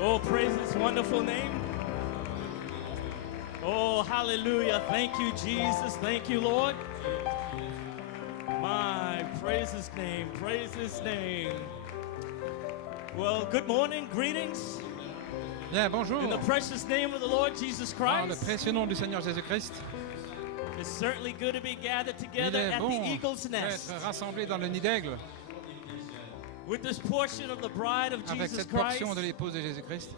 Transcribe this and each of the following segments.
Oh, praise his wonderful name. Oh, hallelujah. Thank you, Jesus. Thank you, Lord. My, praise his name. Praise his name. Well, good morning. Greetings. Bien, bonjour. In the precious name of the Lord Jesus Dans le Christ. précieux nom du Seigneur Jésus-Christ, It's certainly good to be gathered il together est at bon the Eagle's Nest d'être rassemblés dans le nid d'aigle with this portion of the bride of avec Jesus cette Christ portion de l'épouse de Jésus-Christ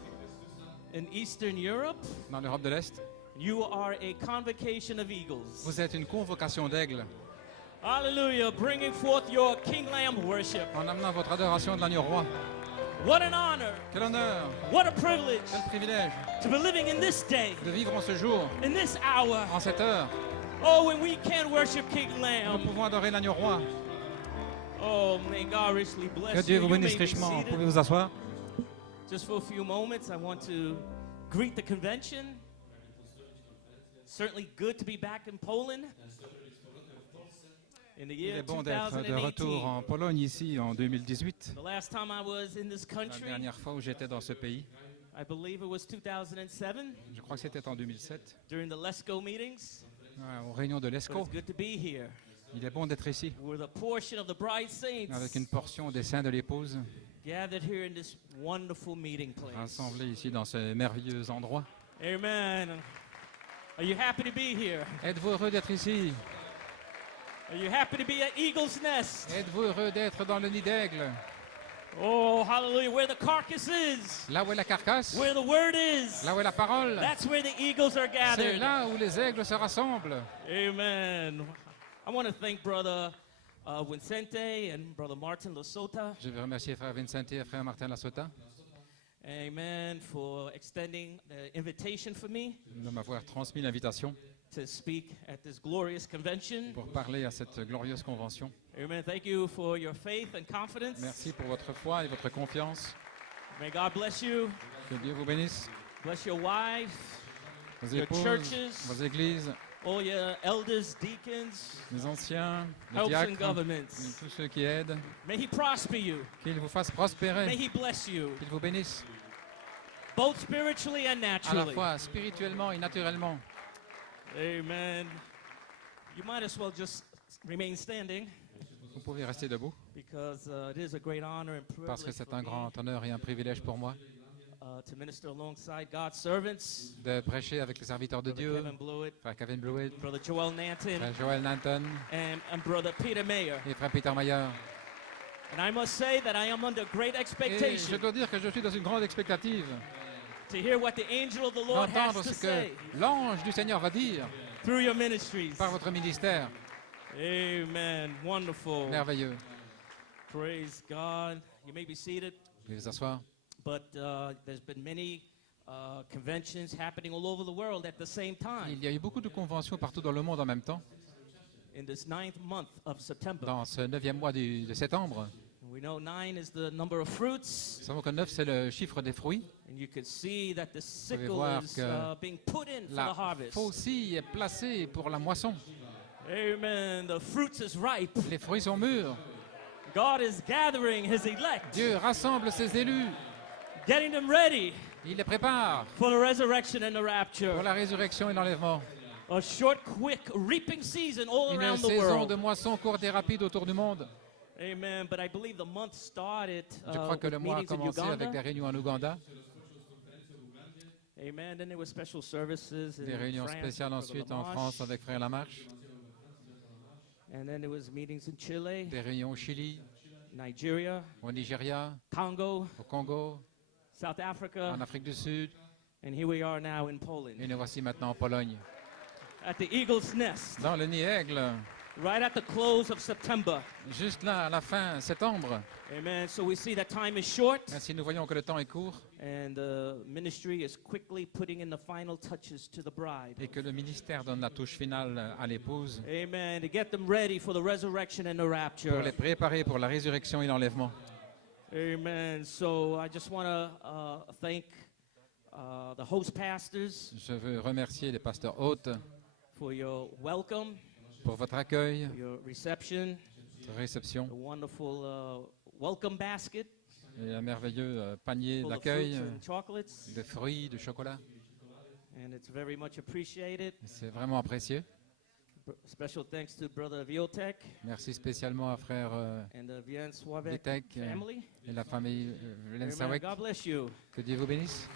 in Eastern Europe. dans l'Europe de l'Est. You are a convocation of eagles. Vous êtes une convocation d'aigles Hallelujah, bringing forth your King Lamb worship. en amenant votre adoration de l'agneau roi. What an honor, Quel honneur, what a privilege quel privilège to be living in this day, de vivre en ce jour, in this hour. en cette heure. Oh, when we can worship King Nous Lamb. pouvons adorer l'agneau roi. Oh, may God richly Que bless Dieu you. vous You may bénisse be richement. seated. Pouvez vous asseoir. Just for a few moments, I want to greet the convention. Certainly good to be back in Poland. In the Il year est bon d'être de retour 2018. en Pologne ici en 2018. The last time I was in this La country, dernière fois où j'étais dans ce pays, I believe it was 2007 je crois que c'était en 2007, during the LESCO meetings. aux réunions de But l'ESCO. it's good to be here. Il est bon d'être ici, We're the portion of the bride saints avec une portion des saints de l'épouse, gathered here in this wonderful meeting place. rassemblés ici dans ce merveilleux endroit. Amen. Are you happy to be here? Êtes-vous heureux d'être ici? Are you happy to be at Eagle's Nest? Êtes-vous heureux d'être dans le nid d'aigle? Oh, hallelujah. Where the carcass is, Là où est la carcasse? where the word is, Là où est la parole? that's where the eagles are C'est gathered. là où les aigles se rassemblent. Amen. I want to thank Brother Vincente and Brother Martin Lasota. Je veux remercier frère Vincente et frère Martin Lassota Amen, for extending the invitation for me de m'avoir transmis l'invitation to speak at this glorious convention. pour parler à cette glorieuse convention. Amen. Thank you for your faith and confidence. Merci pour votre foi et votre confiance. May God bless you. Que Dieu vous bénisse, Bless your wives, vos Your épouses, churches. vos églises, all your elders, deacons, les anciens, les helps and diacres, et governments. tous ceux qui aident. May He prosper you. Qu'il vous fasse May prospérer, He bless you, qu'il vous bénisse, both spiritually and à la naturally. fois spirituellement et naturellement. Amen. You might as well just remain standing Vous pouvez rester debout, because it is a great honor and parce que privilege c'est for un me grand honneur et un privilège pour moi to minister alongside God's servants, de prêcher avec les serviteurs de Brother Dieu, Kevin Blewett, frère Kevin Blewett, Brother Joel Nanton, frère Joel Nanton and Brother Peter Mayer. et frère Peter Mayer. And I must say that I am under great Et je expectation dois dire que je suis dans une grande expectative to hear what the angel of the Lord has d'entendre to ce que say l'ange du Seigneur va dire through your ministries. par votre ministère. Amen. Wonderful. Merveilleux. Praise God. You may be seated, Vous pouvez vous asseoir. but there's been many conventions happening all over the world at the same time Il y a eu beaucoup de conventions partout dans le monde en même temps, in this 9th month of September. dans ce 9e mois de septembre. We know 9 is the number of fruits, Nous savons que 9, c'est le chiffre des fruits. and you can see that the sickle voir is que being put in for La the harvest. faucille est placée pour la moisson. Amen. The fruits is ripe. Les fruits sont mûrs. God is gathering His elect, Dieu rassemble ses élus. getting them ready Il les prépare for the resurrection and the pour rapture. la résurrection et l'enlèvement. A short, quick reaping season all Une around the saison world. de moisson courte et rapide autour du monde. Amen. But I believe the month started Je crois que with le mois a meetings in commencé avec des Uganda. réunions en Ouganda, Amen. Then there were special services des in réunions France spéciales with Brother ensuite en Lamarche. France avec Frère Lamarche, And then there was meetings in Chile, des réunions au Chili, Nigeria, au Nigeria, Congo, au Congo, South Africa, en Afrique du Sud, and here we are now in Poland et nous voici maintenant en Pologne. at the Eagle's Nest, Dans le nid aigle, right at the close of September. juste là, à la fin septembre. Amen. So we see that time is short, Ainsi, nous voyons que le temps est court and the ministry is quickly putting in the final touches to the bride. et que le ministère donne la touche finale à l'épouse Amen. To get them ready for the resurrection and the pour rapture. les préparer pour la résurrection et l'enlèvement. Amen. So I just want to thank the host pastors Je veux remercier les pasteurs hôtes for your welcome, pour votre accueil, your reception, votre réception the wonderful welcome basket. et un merveilleux panier full of d'accueil fruits and chocolates, de fruits, de chocolat. and it's very much appreciated. C'est vraiment apprécié. Special thanks to Brother Viotek Merci spécialement à frère and the Vian Suavec Vitek family. et la famille Amen. Lensawek. God bless you. Que Dieu vous bénisse.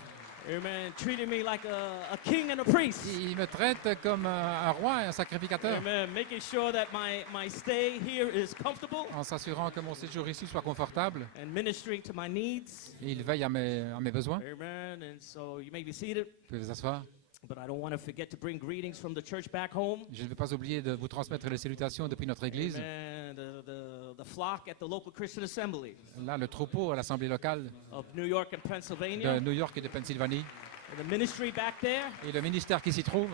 Amen. Treating me like a king and a priest. Il me traite comme un roi et un sacrificateur, Amen. Making sure that my stay here is comfortable en s'assurant que mon séjour ici soit confortable. and ministering to my needs. Et il veille à mes besoins. Amen. And so you may be seated, Vous pouvez vous asseoir. but I don't want to forget to bring greetings from the church back home. Je ne vais pas oublier de vous transmettre les salutations depuis notre église. Amen. The flock at the local Christian Assembly Là, le troupeau à l'assemblée locale of New York and de Pennsylvania. New York et de Pennsylvanie. And the ministry back there, Et le ministère qui s'y trouve,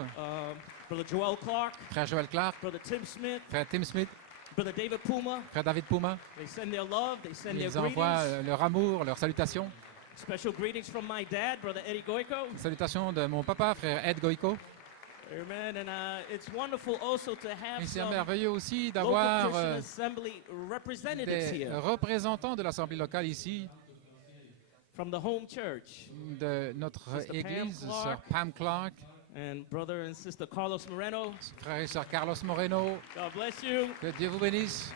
Brother Joel Clark, frère Joel Clark, Brother Tim Smith, frère Tim Smith, Brother David Puma. frère David Puma. They send their love, they send their Ils envoient greetings. leur amour, leurs salutations. Special greetings from my dad, Brother Eddie Goico. Salutations de mon papa, frère Ed Goico. Amen. And it's wonderful also to have Et c'est some merveilleux aussi local d'avoir Christian Assembly representatives des here représentants de l'assemblée locale ici, from the home church. de notre Sister Pam église, Clark. sœur Pam Clark, And Brother and Sister Carlos Moreno. frère et sœur Carlos Moreno. God bless you. Que Dieu vous bénisse.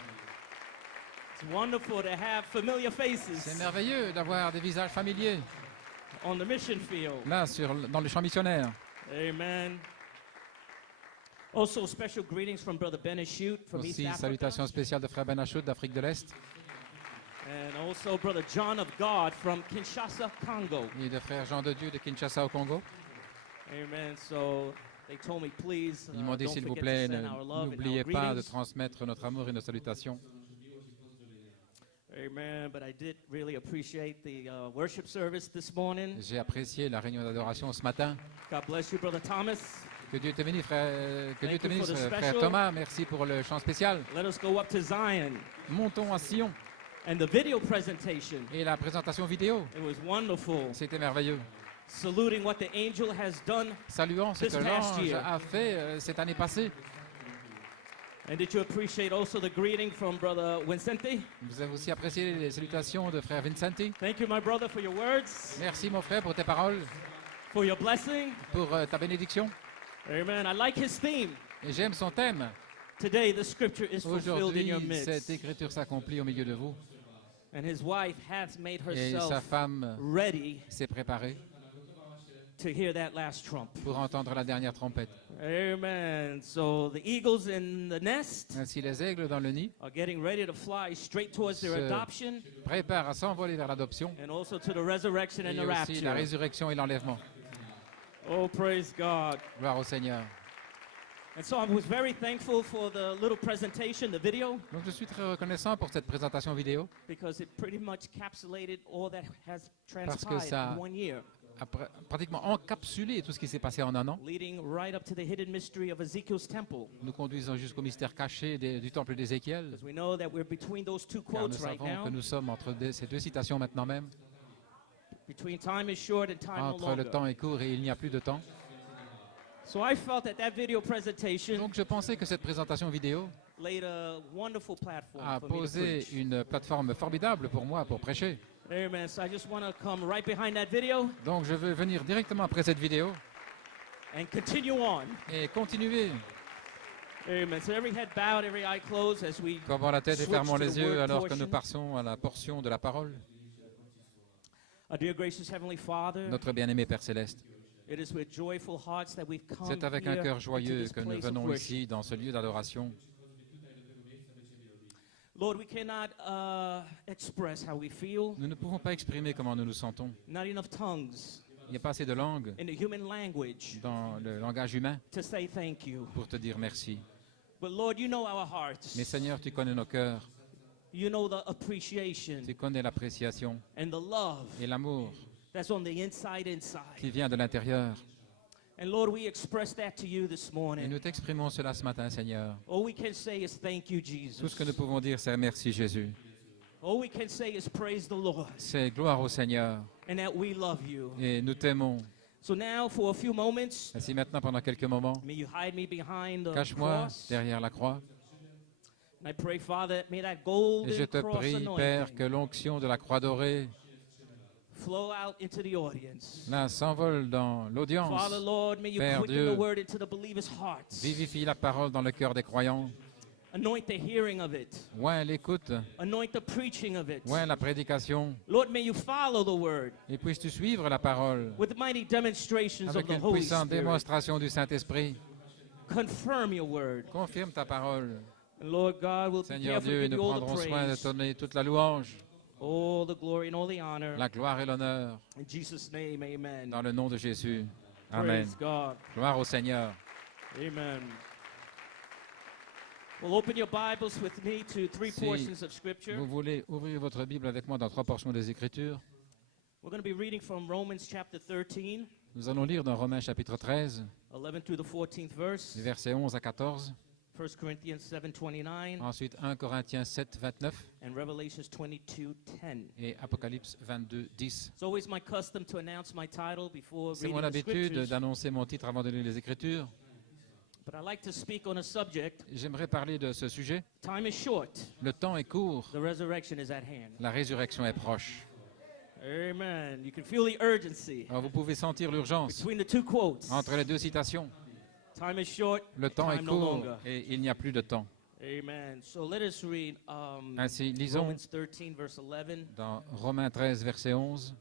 It's wonderful to have familiar C'est faces merveilleux d'avoir des visages familiers on the mission field. là dans le champ missionnaire. Amen. Also, special greetings from Brother Ben Ashute from East Aussi, Africa. salutations spéciales de frère Ben Achoud d'Afrique de l'Est And also Brother John of God from Kinshasa, Congo. et de frère Jean de Dieu de Kinshasa au Congo. Amen. So they told me, please, Ils m'ont dit, don't s'il vous forget plaît, to send our love and n'oubliez our pas de greetings. transmettre notre amour et nos salutations. Amen. But I did really appreciate the worship service this morning. J'ai apprécié la réunion d'adoration ce matin. God bless you, Brother Thomas. Que Dieu te bénisse, frère, que Dieu Thank te you for bénisse, the frère special. Thomas. Merci pour le chant spécial. Let us go up to Zion. Montons à Sion. And the video presentation, Et la présentation vidéo, it was wonderful. c'était merveilleux. Saluting what the angel has done. Saluant ce This que past l'ange year. a fait cette année passée. And did you appreciate also the greeting from Brother Vincente? Vous avez aussi apprécié les salutations de frère Vincenti. Thank you, my brother, for your words, Merci mon frère pour tes paroles, for your blessing. pour ta bénédiction. Amen. I like his theme. Et j'aime son thème. Today, the scripture is fulfilled in Aujourd'hui, your cette midst. écriture s'accomplit au milieu de vous. And his wife has made Et sa herself femme ready s'est préparée to hear that last trump. pour entendre la dernière trompette. Amen. So the eagles in the nest Ainsi, les aigles dans le nid are getting ready to fly straight towards their Se- adoption préparent à s'envoler vers l'adoption and also to the resurrection and et the aussi la rapture. résurrection et l'enlèvement. Oh, praise God. Gloire au Seigneur. And so I was very thankful for the little presentation, the video, Donc je suis très reconnaissant pour cette présentation vidéo because it pretty much capsulated all that has Parce que transpired ça- in 1 year, pratiquement encapsulé tout ce qui s'est passé en un an, leading right up to the hidden mystery of Ezekiel's temple. nous conduisant jusqu'au mystère caché du temple d'Ézéchiel. Because we know that we're between those two Car nous quotes right savons now. que nous sommes entre ces deux citations maintenant même. Between time is short and time no Entre le longer. temps est court et il n'y a plus de temps. So I felt that video presentation Donc je pensais que cette présentation vidéo laid a wonderful platform a for me to posé preach. une plateforme formidable pour moi pour prêcher. Amen. So I just want to come right behind that video Donc je veux venir directement après cette vidéo and continue on. et continuer. Amen. So every head bowed, every eye closed as we Courbons la tête et switch fermons to the les yeux word alors que nous portion. passons à la portion de la parole. Our dear gracious Heavenly Father, Notre bien-aimé Père Céleste, it is with joyful hearts that we've come c'est avec un here cœur into joyeux this que nous place of venons worship. ici dans ce lieu d'adoration. Lord, we cannot express how we feel. Nous ne pouvons pas exprimer comment nous nous sentons. Not enough tongues Il n'y a pas assez de langue in the human language dans le langage humain to say thank you. pour te dire merci. But Lord, you know our hearts. Mais Seigneur, tu connais nos cœurs, You know the appreciation tu connais l'appréciation and the love et l'amour that's on the inside. qui vient de l'intérieur. And Lord, we express that to you this Et morning. nous t'exprimons cela ce matin, Seigneur. All we can say is thank you, Tout Jesus. ce que nous pouvons dire, c'est merci Jésus. All we can say is praise the Lord C'est gloire au Seigneur and that we love you. et nous t'aimons. So now, for a few moments, Ainsi maintenant, pendant quelques moments, may you hide me behind the cache-moi cross. derrière la croix. And I pray, Father, may that Et golden je te cross prie, anointing Père, que l'onction de la croix dorée, flow out into the audience. là, s'envole dans l'audience. Father, Lord, may you Père quicken Dieu, the word into the believers' hearts. Vivifie la parole dans le cœur des croyants. Anoint the hearing of it. Ouais, l'écoute. Anoint the preaching of it. Ouais, la prédication. Lord, may you follow the word Et puisses-tu suivre la parole with mighty demonstrations of avec the une Holy puissante Spirit. démonstration du Saint-Esprit. Confirm your word. Confirme ta parole. And Lord God, we'll be Seigneur careful to Dieu, et give nous you all prendrons the soin de praise, donner toute la louange, all the glory and all the honor. la gloire et l'honneur. In Jesus' name, amen. Dans le nom de Jésus. Amen. Praise God. Gloire au Seigneur. Amen. Well, open your Bibles with me to three Si portions of Scripture. Vous voulez ouvrir votre Bible avec moi dans 3 portions des Écritures. We're going to be reading from Romans chapter 13, Nous allons lire dans Romains chapitre 13, 11 through the 14th verse, les versets 11 à 14. 1 Corinthians 7:29, Ensuite 1 Corinthiens 7, 29 and Revelations 22:10. et Apocalypse 22, 10. It's always my custom to announce my title before C'est reading mon the habitude scriptures, d'annoncer mon titre avant de lire les Écritures. but I like to speak on a subject. J'aimerais parler de ce sujet. Time is short. Le temps est court, The resurrection is at hand. la résurrection est proche. Amen. You can feel the urgency Alors vous pouvez sentir l'urgence between the two quotes. entre les deux citations. Time is short. Le temps est Time no court longer. et il n'y a plus de temps. Amen. So let us read Ainsi, lisons Romans 13, verse 11. dans Romains 13, verset 11.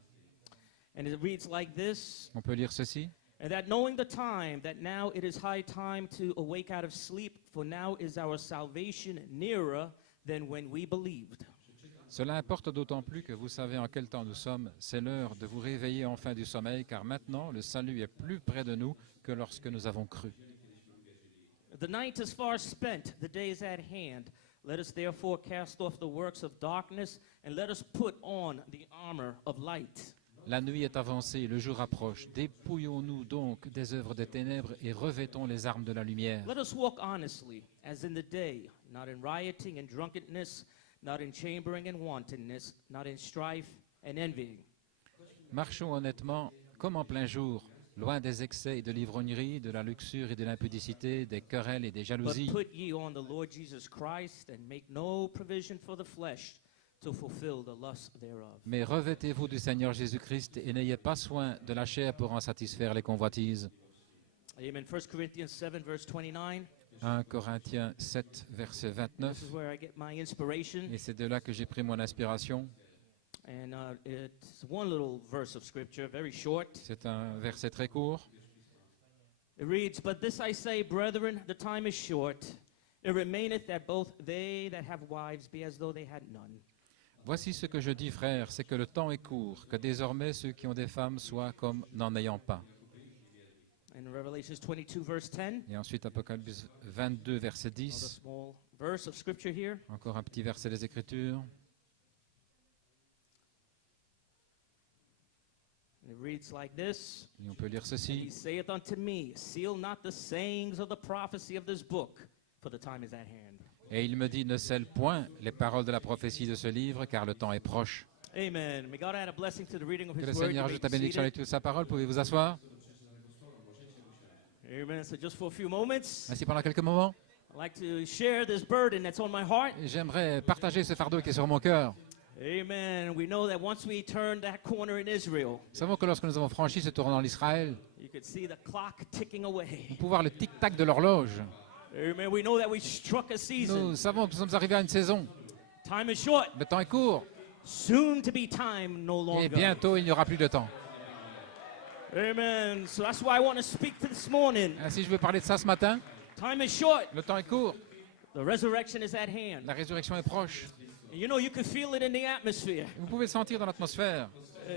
And it reads like this. On peut lire ceci. And that knowing the time, that now it is high time to awake out of sleep, for now is our salvation nearer than when we believed. Cela importe d'autant plus que vous savez en quel temps nous sommes. C'est l'heure de vous réveiller enfin du sommeil, car maintenant le salut est plus près de nous que lorsque nous avons cru. The night is far spent, the day is at hand. Let us therefore cast off the works of darkness, and let us put on the armor of light. La nuit est avancée, le jour approche. Dépouillons-nous donc des œuvres des ténèbres et revêtons les armes de la lumière. Let us walk honestly, as in the day, not in rioting and drunkenness, not in chambering and wantonness, not in strife and envying. Marchons honnêtement comme en plein jour, loin des excès et de l'ivrognerie, de la luxure et de l'impudicité, des querelles et des But jalousies. put ye on the Lord Jesus Christ, and make no provision for the flesh to fulfill the lusts thereof. Mais revêtez-vous du Seigneur Jésus-Christ et n'ayez pas soin de la chair pour en satisfaire les convoitises. Amen. 1 Corinthians 7, verse 29. 1 Corinthiens 7, verset 29. This is where I get my inspiration. Et c'est de là que j'ai pris mon inspiration. And it's one little verse of scripture, very short. C'est un verset très court. It reads, But this I say, brethren, the time is short. It remaineth that both they that have wives be as though they had none. Voici ce que je dis, frères, c'est que le temps est court, que désormais ceux qui ont des femmes soient comme n'en ayant pas. And Revelations 22, verse 10. Et ensuite Apocalypse 22, verset Another 10. small verse of scripture here. Encore un petit verset des Écritures. And it reads like this. Et on peut lire He ceci. saith unto me, Seal not the sayings of the prophecy of this book, for the time is at hand. Et il me dit, ne scelle point les paroles de la prophétie de ce livre, car le temps est proche. Amen. May God add a blessing to the reading of Que His le word. Seigneur You may ajoute la be bénédiction à seated. l'étude de sa parole. Pouvez-vous asseoir? Amen. So just for a few moments, Ainsi, pendant quelques moments, I'd like to share this burden that's on my heart. j'aimerais partager ce fardeau qui est sur mon cœur. Amen. We know that once we turn that corner in Israel, Nous savons que lorsque nous avons franchi ce tournant en Israël, you could see the clock ticking away. on peut voir le tic-tac de l'horloge. Amen. We know that we struck a season. Nous savons que nous sommes arrivés à une saison. Time is short. Le temps est court. Soon to be time no Et longer. bientôt, il n'y aura plus de temps. Amen. So that's why I want to speak to this morning. Ainsi, je veux parler de ça ce matin. Time is short. Le temps est court. The resurrection is at hand. La résurrection est proche. And you know, you can feel it in the atmosphere. Vous pouvez le sentir dans l'atmosphère.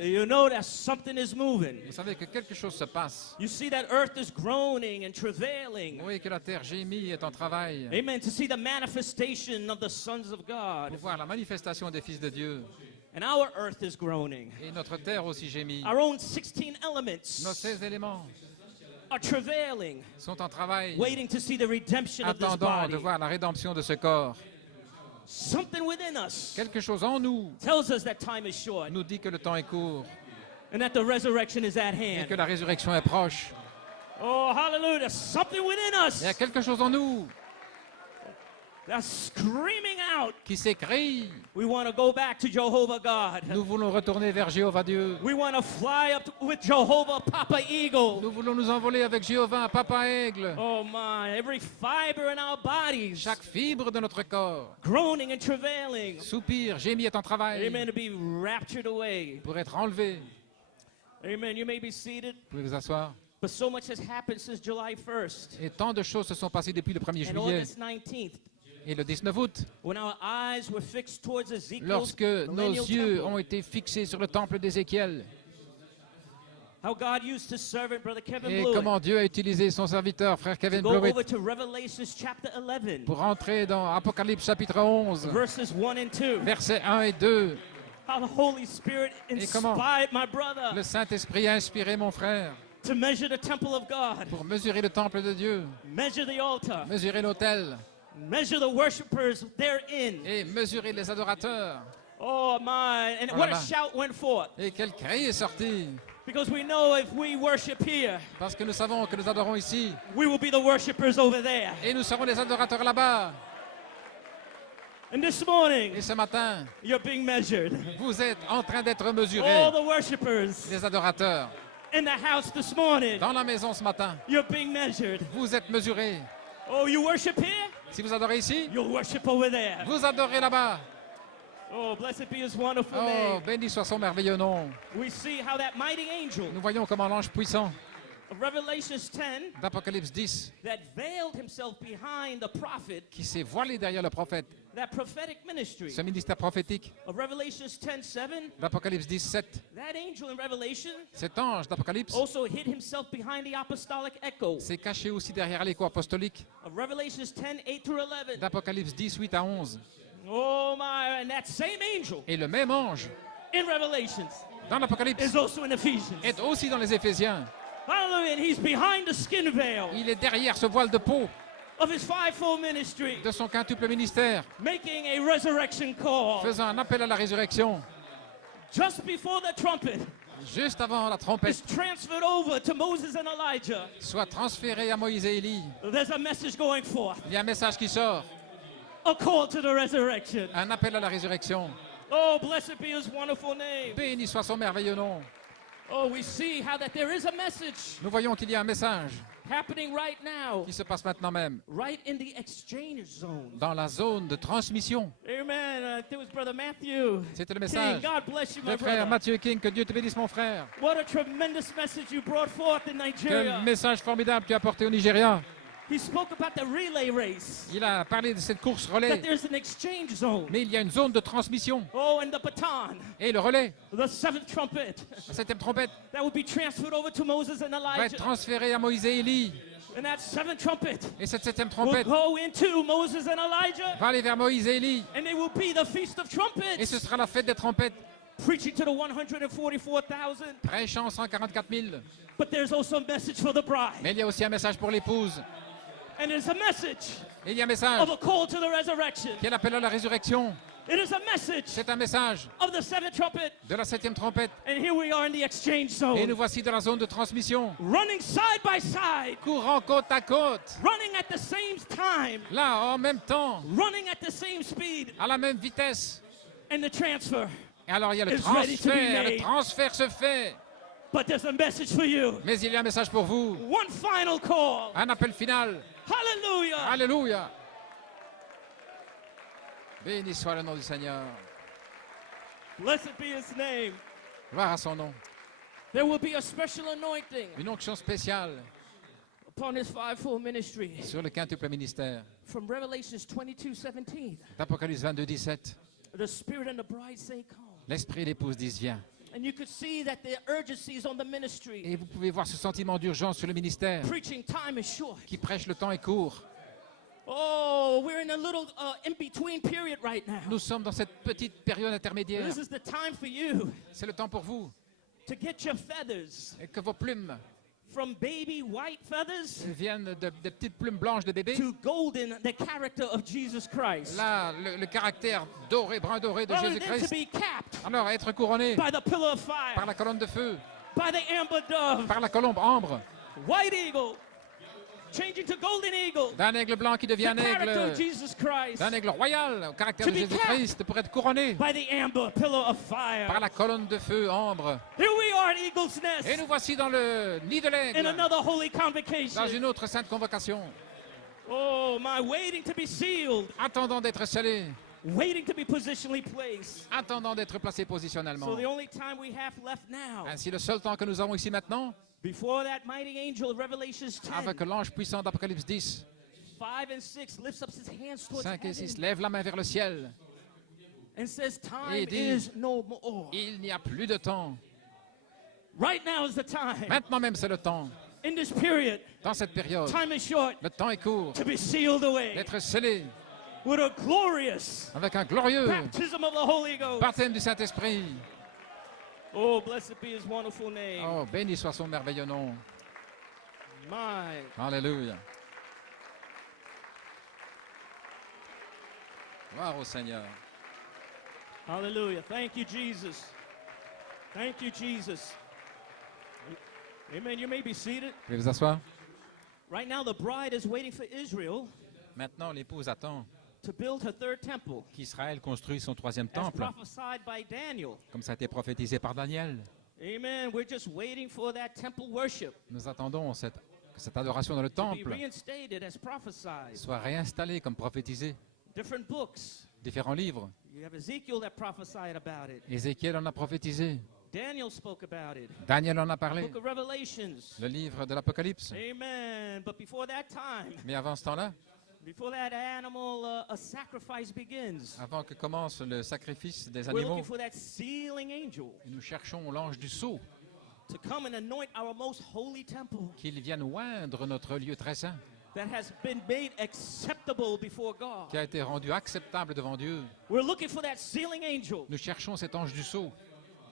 You know that something is moving. Vous savez que quelque chose se passe. You see that earth is groaning and travailing. Vous voyez que la terre gémit et est en travail. Amen. To see the manifestation of the sons of God. Pour voir la manifestation des fils de Dieu. And our earth is groaning. Et notre terre aussi gémit. Our own 16 elements Nos 16 éléments are travailing, sont en travail, waiting to see the redemption of this attendant body. de voir la rédemption de ce corps. Something within us Quelque chose en nous tells us that time is short nous dit que le temps est court and that the resurrection is at et hand. que la résurrection est proche. Oh, hallelujah. Something within us Il y a quelque chose en nous that's screaming out, qui s'écrie. we want to go back to Jehovah God. Nous voulons retourner vers Jéhovah Dieu. We want to fly up with Jehovah Papa Eagle. Nous voulons nous envoler avec Jéhovah, Papa Aigle. Oh my, every fiber in our bodies, Chaque fibre de notre corps groaning and travailing. soupire, gémit, est en travail Amen, to be raptured away. pour être enlevé. Amen, you may be seated. Vous pouvez vous asseoir. But so much has happened since July 1st. Et tant de choses se sont passées depuis le 1er And juillet August 19th, et le 19 août, when our eyes were fixed towards Ezekiel's lorsque nos millennial yeux temple, ont été fixés sur le temple d'Ézéchiel. how God used his servant, Brother Kevin Et Blewett, comment Dieu a utilisé son serviteur, frère to Kevin go Blewett, over to Revelations chapter 11, pour entrer dans Apocalypse chapitre 11, verses 1 and 2. versets 1 et 2. How the Holy Spirit Et comment inspired my brother le Saint-Esprit a inspiré mon frère to measure the temple of God, pour mesurer le temple de Dieu, measure the altar, mesurer l'autel measure the worshipers therein. et mesurer les adorateurs. Oh my, and what a Voilà. shout went forth. Et quel cri est sorti! Because we know if we worship here, Parce que nous savons que nous adorons ici we will be the worshipers over there. et nous serons les adorateurs là-bas. And this morning, Et ce matin, you're being measured. vous êtes en train d'être All mesurés, the worshipers les adorateurs. in the house this morning, Dans la maison ce matin, you're being measured. vous êtes mesurés. Oh, you worship here? Si vous adorez ici, You'll worship over there. vous adorez là-bas. Oh, blessed be his wonderful Oh, name. béni soit son merveilleux nom. We see how that mighty angel Nous voyons comment l'ange puissant of Revelations 10 d'Apocalypse 10, that veiled himself behind the prophet, qui s'est voilé derrière le prophète, that prophetic ministry ce ministère prophétique of Revelations 10:7, d'Apocalypse 10, 7. that angel in Revelation Cet ange d'Apocalypse also hid himself behind the apostolic echo s'est caché aussi derrière l'écho apostolique of Revelations 10:8 through 11. d'Apocalypse 10, 8 à 11. Oh my, and that same angel Et le même ange in Revelations dans l'Apocalypse is also in Ephesians. est aussi dans les Éphésiens. Hallelujah, and he's behind the skin veil Il est derrière ce voile de peau of his fivefold ministry, de son quintuple ministère, making a resurrection call faisant un appel à la résurrection just before the trumpet juste avant la is trompette transferred over to Moses and Elijah. soit transféré à Moïse et Élie. There's a message going forth, Il y a un message qui sort, a call to the resurrection. un appel à la résurrection. Oh, blessed be his wonderful name. Béni soit son merveilleux nom. Oh, we see how that there is a message Nous voyons qu'il y a un message happening right now, qui se passe maintenant même right in the exchange zone. dans la zone de transmission. Amen. It was Brother Matthew C'était le King. message God bless you, my Le frère brother. Mathieu King, que Dieu te bénisse mon frère. What a tremendous message you brought forth in Quel Nigeria. message formidable tu as apporté au Nigeria. He spoke about the relay race, Il a parlé de cette course that relais, there's an exchange zone. mais il y a une zone de transmission. Oh, and the baton, Et le relais, the seventh trumpet, la septième trompette, that will be transferred over to Moses and va être Elijah. transférée à Moïse et Élie. And that seventh trumpet Et cette septième will trompette go into Moses and Elijah, va aller vers Moïse et Élie. and it will be the Feast of Et ce Trumpets, sera la fête des trompettes, preaching to the 144,000. prêchant 144 000. But there's also a message for the bride. Mais il y a aussi un message pour l'épouse. And there's a message Et il y a un message of a call to the resurrection. qui est l'appel à la résurrection. It is a message C'est un message of the seventh trumpet. de la septième trompette. And here we are in the exchange Et zone, nous voici dans la zone de transmission. running side by side, Courant côte à côte. running at the same time, Là, en même temps, running at the same speed, à la même vitesse. and the transfer. Et alors il y a le It's ready to be transfert. Le made. transfert se fait. But there's a message for you. Mais il y a un message pour vous. One final call. Un appel final. Hallelujah. Alléluia. Béni soit le nom du Seigneur. Blessed be his name. Gloire à son nom. There will be a special anointing Une onction spéciale upon his fivefold ministry. sur le quintuple ministère. From Revelations 22:17, D'Apocalypse 22, 17. the Spirit and the bride say, come. L'esprit et l'épouse disent viens. And you could see that the urgency is on the ministry. Et vous pouvez voir ce sentiment d'urgence sur le ministère Preaching time is short. qui prêche le temps est court. Oh, we're in a little in-between period right now. Nous sommes dans cette petite période intermédiaire. This is the time for you C'est le temps pour vous to get your feathers et que vos plumes from baby white feathers viennent de petites plumes blanches de bébé. to golden, the character of Jesus Christ. Là, le caractère doré, brun doré de Oh, and then to Jésus-Christ. be capped Alors, être couronné by the pillar of par fire, la colonne de feu, by the amber dove, par la colombe ambre, white eagle, changing to golden eagle. d'un aigle blanc qui devient un The character of aigle, Jesus Christ. d'un aigle royal au caractère To de be Jésus-Christ pour être couronné By the amber pillar of fire. par la colonne de feu ambre. Here we are at Eagle's Nest. Et nous voici dans le nid de In l'aigle, another holy convocation. dans une autre sainte convocation, Oh, my, waiting to be sealed. attendant d'être scellé, Waiting to be positionally placed. attendant d'être placé positionnellement. So the only time we have left now, Ainsi, le seul temps que nous avons ici maintenant, before that mighty angel of Revelations 10, avec l'ange puissant d'Apocalypse 10, 5 and 6 lifts up his hands towards 5 et 6, heaven lève la main vers le ciel. and says, time Et dit, is no more. Il n'y a plus de temps. Right now is the time. Maintenant même, c'est le temps. In this period, Dans cette période, time is short le temps est court to be sealed away d'être scellé with a glorious avec un glorieux baptism of the Holy Ghost. baptême du Saint-Esprit. Oh, blessed be his wonderful name. Oh, béni soit son merveilleux nom. My. Alléluia. Gloire au Seigneur. Hallelujah. Thank you, Jesus. Thank you, Jesus. Amen. You may be seated. Vous pouvez vous asseoir. Right now, the bride is waiting for Israel Maintenant, l'épouse attend to build her third temple, qu'Israël construise son troisième as temple, prophesied by Daniel. comme ça a été prophétisé par Daniel. Amen. We're just waiting for that temple worship Nous attendons que cette adoration dans le to be temple reinstated as prophesied. soit réinstallée comme prophétisé. Different books. Différents livres. You have Ezekiel that prophesied about it. Ézéchiel en a prophétisé. Daniel spoke about it. Daniel en a parlé. Book of Revelations. Le livre de l'Apocalypse. Amen. But before that time, Mais avant ce temps-là, before that animal a sacrifice begins, avant que commence le sacrifice des we're animaux, looking for that sealing angel nous cherchons l'ange du sceau, to come and anoint our most holy temple qu'il vienne oindre notre lieu très saint, that has been made acceptable before God. qui a été rendu acceptable devant Dieu. We're looking for that sealing angel Nous cherchons cet ange du sceau,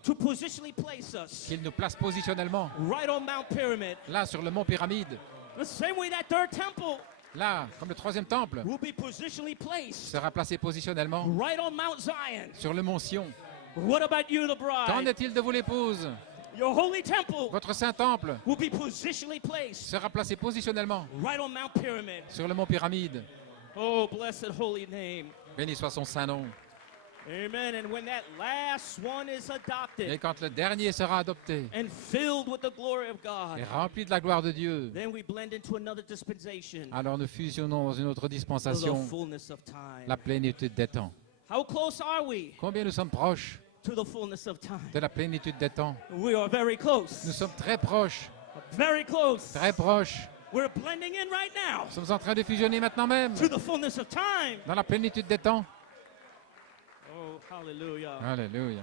to positionally place us qu'il nous place positionnellement, right on Mount Pyramid. là sur le mont Pyramide, The same way that third temple là, comme le troisième temple, will be positionally placed sera placé positionnellement right on Mount Zion. sur le mont Sion. What about you, the Qu'en bride? est-il de vous, l'épouse? Your holy temple Votre saint temple will be positionally placed sera placé positionnellement right on Mount Pyramid. sur le mont Pyramide. Oh, blessed holy name. Béni soit son saint nom. Amen. And when that last one is Et adopted quand le dernier sera adopté and filled with the glory of God, et rempli de la gloire de Dieu, then we blend into another dispensation alors nous fusionnons dans une autre of the dispensation, fullness of time. la plénitude des temps. How close are we Combien nous sommes proches to the fullness of time? de la plénitude des temps? We are very Nous close. sommes très proches, Very close. très proches. We're blending in right now Nous sommes en train de fusionner maintenant même to the fullness of time. dans la plénitude des temps. Oh, hallelujah. Alléluia.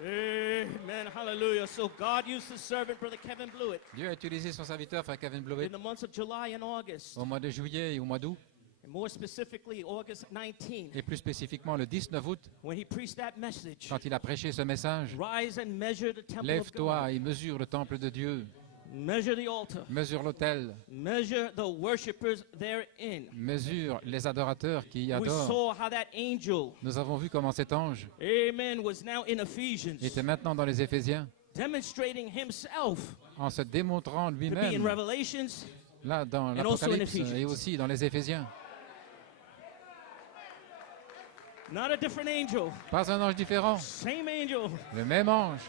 Amen. Hallelujah. So God used his servant, Brother Kevin Blewett, Dieu a utilisé son serviteur, frère Kevin in Blewett, the months of July and August, au mois de juillet et au mois d'août, and more specifically August 19, et plus spécifiquement le 19 août, when he preached that message. quand il a prêché ce message. Rise and measure the temple of Lève-toi God. et mesure le temple de Dieu, Measure the altar. mesure l'autel, Measure the worshipers therein. mesure les adorateurs qui y We adorent. saw how that angel, Nous avons vu comment cet ange amen, was now in Ephesians, était maintenant dans les Éphésiens, demonstrating himself en se démontrant to be in lui-même, Revelations là dans and also in l'Apocalypse Ephesians. et aussi dans les Éphésiens. Not a different angel, Pas un ange différent, same angel le même ange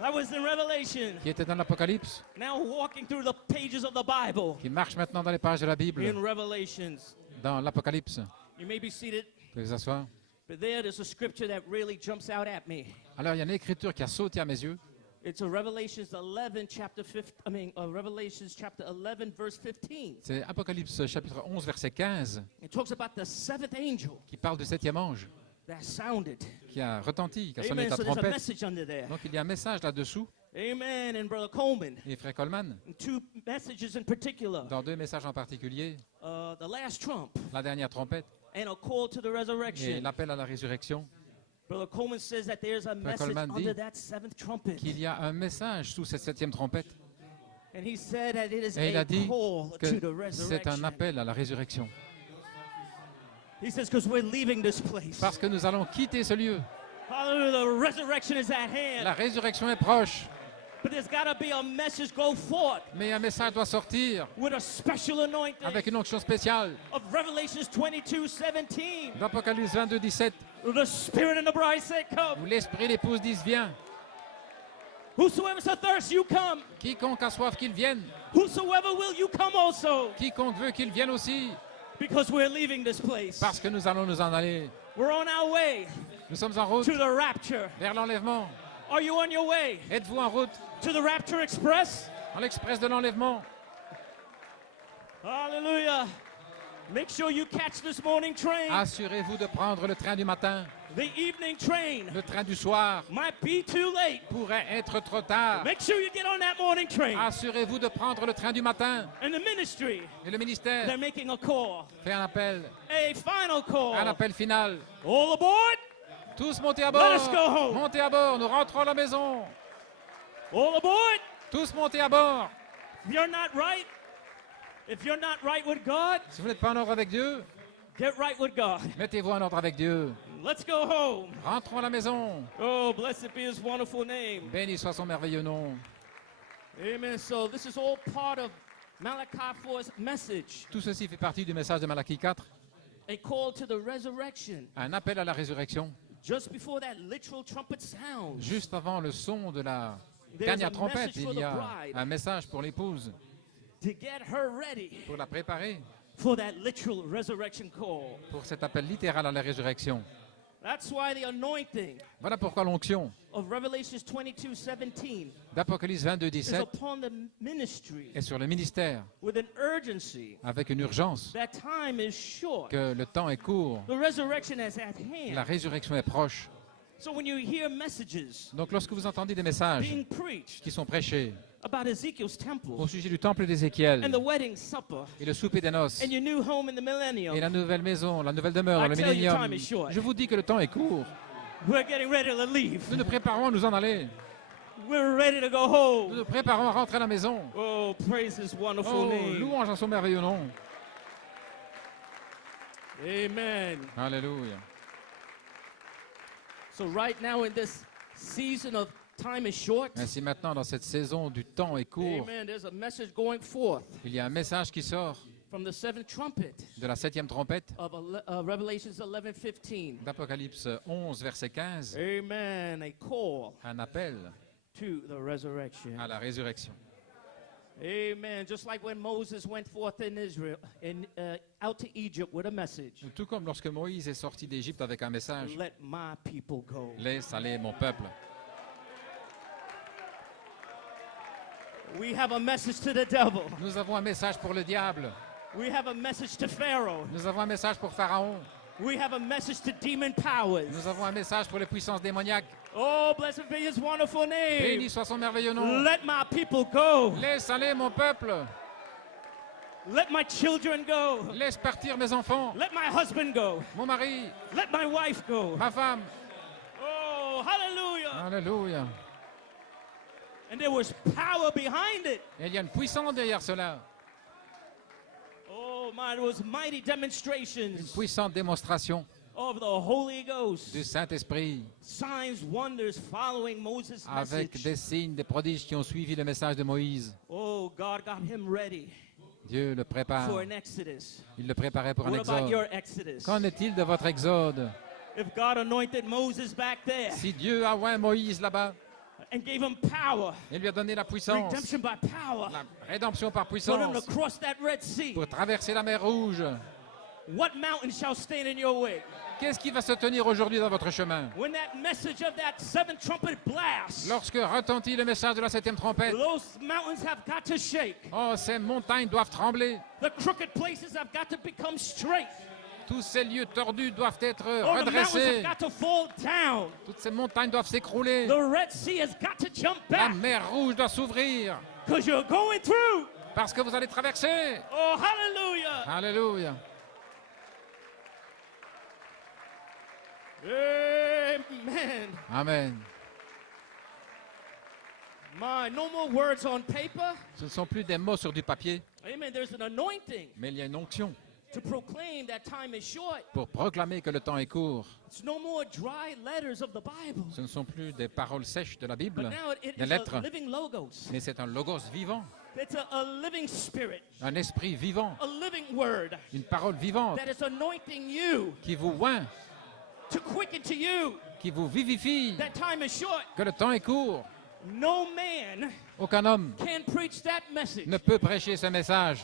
that was in Revelation, qui était dans l'Apocalypse, now walking through the pages of the Bible qui marche maintenant dans les pages de la Bible, in Revelations. dans l'Apocalypse. You may be seated, Vous pouvez vous asseoir. but there's a scripture that really jumps out at me. Alors il y a une écriture qui a sauté à mes yeux. It's a Revelations 11, chapter 5. Revelations chapter 11, verse 15. C'est Apocalypse chapitre 11 verset 15 It talks about the seventh angel qui parle du septième ange that sounded. qui a retenti, qui a sonné Amen. la So there's a trompette. message under there. Donc il y a un message là-dessous. Amen. And Brother Coleman, Et frère Coleman, two messages in particular. dans deux messages en particulier, The last trump la dernière trompette and a call to the et resurrection. l'appel à la résurrection, Brother Coleman says that there's a message Coleman dit under that seventh trumpet. qu'il y a un message sous cette septième trompette. And he said that it is Et il a a dit call to the que c'est resurrection. un appel à la résurrection. He says, because we're leaving this place. Parce que nous allons quitter ce lieu. Hallelujah, the resurrection is at hand. La résurrection est proche. But there's got to be a message go forth Mais un message doit sortir with a special anointing avec une onction spéciale. of Revelations 22:17. D'Apocalypse 22, 17, The Spirit and the bride say, come. où l'esprit et l'épouse disent viens. Whosoever's athirst, you come. Quiconque a soif qu'il vienne. Whosoever will, you come also. Quiconque veut qu'il vienne aussi. Because we're leaving this place. Parce que nous allons nous en aller. We're on our way Nous sommes en route to the rapture. vers l'enlèvement. Are you on your way Êtes-vous en route to the rapture express? dans l'express de l'enlèvement? Hallelujah. Make sure you catch this morning train. Assurez-vous de prendre le train du matin. The evening train Le train du soir might be too late. pourrait être trop tard. Make sure you get on that morning train. Assurez-vous de prendre le train du matin. And the ministry, Et le ministère they're making a call, fait un appel a final un call. appel final. All aboard, Tous montez à Let us go bord. home. Montez à bord, nous rentrons à la maison. all aboard. Tous montez à bord. If you're not right with God, Si vous n'êtes pas en ordre avec Dieu, get right with God. mettez-vous en ordre avec Dieu. Let's go home. Rentrons à la maison. Oh, blessed be his wonderful name. Béni soit son merveilleux nom. Amen. So this is all part of Malachi 4's message, Tout ceci fait partie du message de Malachie 4, a call to the resurrection. un appel à la résurrection. Just before that literal trumpet sounds, Juste avant le son de la there's dernière a trompette, message for il y the a bride un message pour l'épouse, to get her ready pour la préparer for that literal resurrection call. pour cet appel littéral à la résurrection. That's why the anointing Voilà pourquoi l'onction of Revelations 22:17 d'Apocalypse 22, is 17 upon the ministry est sur le ministère with an urgency. avec une urgence, That time is short. que le temps est court, The resurrection is at la hand. résurrection est proche. So when you hear messages Donc lorsque vous entendez des messages being preached qui sont prêchés about Ezekiel's temple au sujet du temple d'Ézéchiel and the wedding supper et le souper des noces and your new home in the et millennium, la nouvelle maison, la nouvelle demeure dans le I tell you, millénium, time is short. je vous dis que le temps est court. we're getting ready to leave. Nous nous préparons à nous en aller. We're ready to go Nous home. nous préparons à rentrer à la maison. Oh, praise his wonderful Oh, name. louange à son merveilleux nom. Amen. Alléluia. So right now in this season of time is short, Ainsi maintenant, dans cette saison du temps est court, amen, there's a message going forth il y a un message qui sort from the seventh trumpet de la 7e trompette of Revelations 11:15. d'Apocalypse 11, verset 15, Amen. A call un appel to the resurrection. à la résurrection. Amen. Just like when Moses went forth in Israel and out to Egypt with a message. Tout comme lorsque Moïse est sorti d'Égypte avec un message, Let my people go. laisse aller mon peuple. We have a message to the devil. Nous avons un message pour le diable. We have a message to Pharaoh. Nous avons un message pour Pharaon. We have a message to demon powers. Nous avons un message pour les puissances démoniaques. Oh, blessed be his wonderful name. Béni soit son merveilleux nom. Let my people go. Laisse aller mon peuple. Let my children go. Laisse partir mes enfants, Let my husband go. mon mari, Let my wife go. ma femme. Oh, hallelujah. Alléluia. And there was power behind it. Et il y a une puissance derrière cela. Oh, my, it was mighty Une demonstrations puissante démonstration of the Holy Ghost. du Saint-Esprit Signs, wonders following Moses' avec message. des signes, des prodiges qui ont suivi le message de Moïse. Oh, God got him ready Dieu le prépare. for an exodus. Il le préparait pour un What about your exode. exodus? Qu'en est-il de votre exode? If God anointed Moses back there Si Dieu a oint Moïse là-bas and gave him power, et lui a donné la puissance, redemption by power, la rédemption par for him to puissance, cross that Red Sea, pour traverser la mer Rouge, what mountain shall stand in your way? qu'est-ce qui va se tenir aujourd'hui dans votre chemin? When that message of that seventh trumpet blasts, Lorsque retentit le message de la 7e trompette, those mountains have got to shake. oh, ces montagnes doivent trembler. The crooked places have got to become straight. Tous ces lieux tordus doivent être Oh, the mountains redressés. have got to fall down. Toutes ces montagnes doivent s'écrouler. The Red Sea has got to jump La back mer Rouge doit s'ouvrir because you're going through. parce que vous allez traverser. Oh, hallelujah. Alléluia. Amen. Amen. My, no more words on paper. Ce ne sont plus des mots sur du papier, Amen. There's an anointing mais il y a une onction to proclaim that time is short. pour proclamer que le temps est court. It's no more dry letters of the Bible. Ce ne sont plus des paroles sèches de la But Bible, now it des is lettres, a living logos. mais c'est un logos vivant, It's a living spirit, un esprit vivant, a living word une parole vivante that is anointing you qui vous oint, to quicken to you qui vous vivifie, that time is short. que le temps est court. No man Aucun homme can preach that message, ne peut prêcher ce message.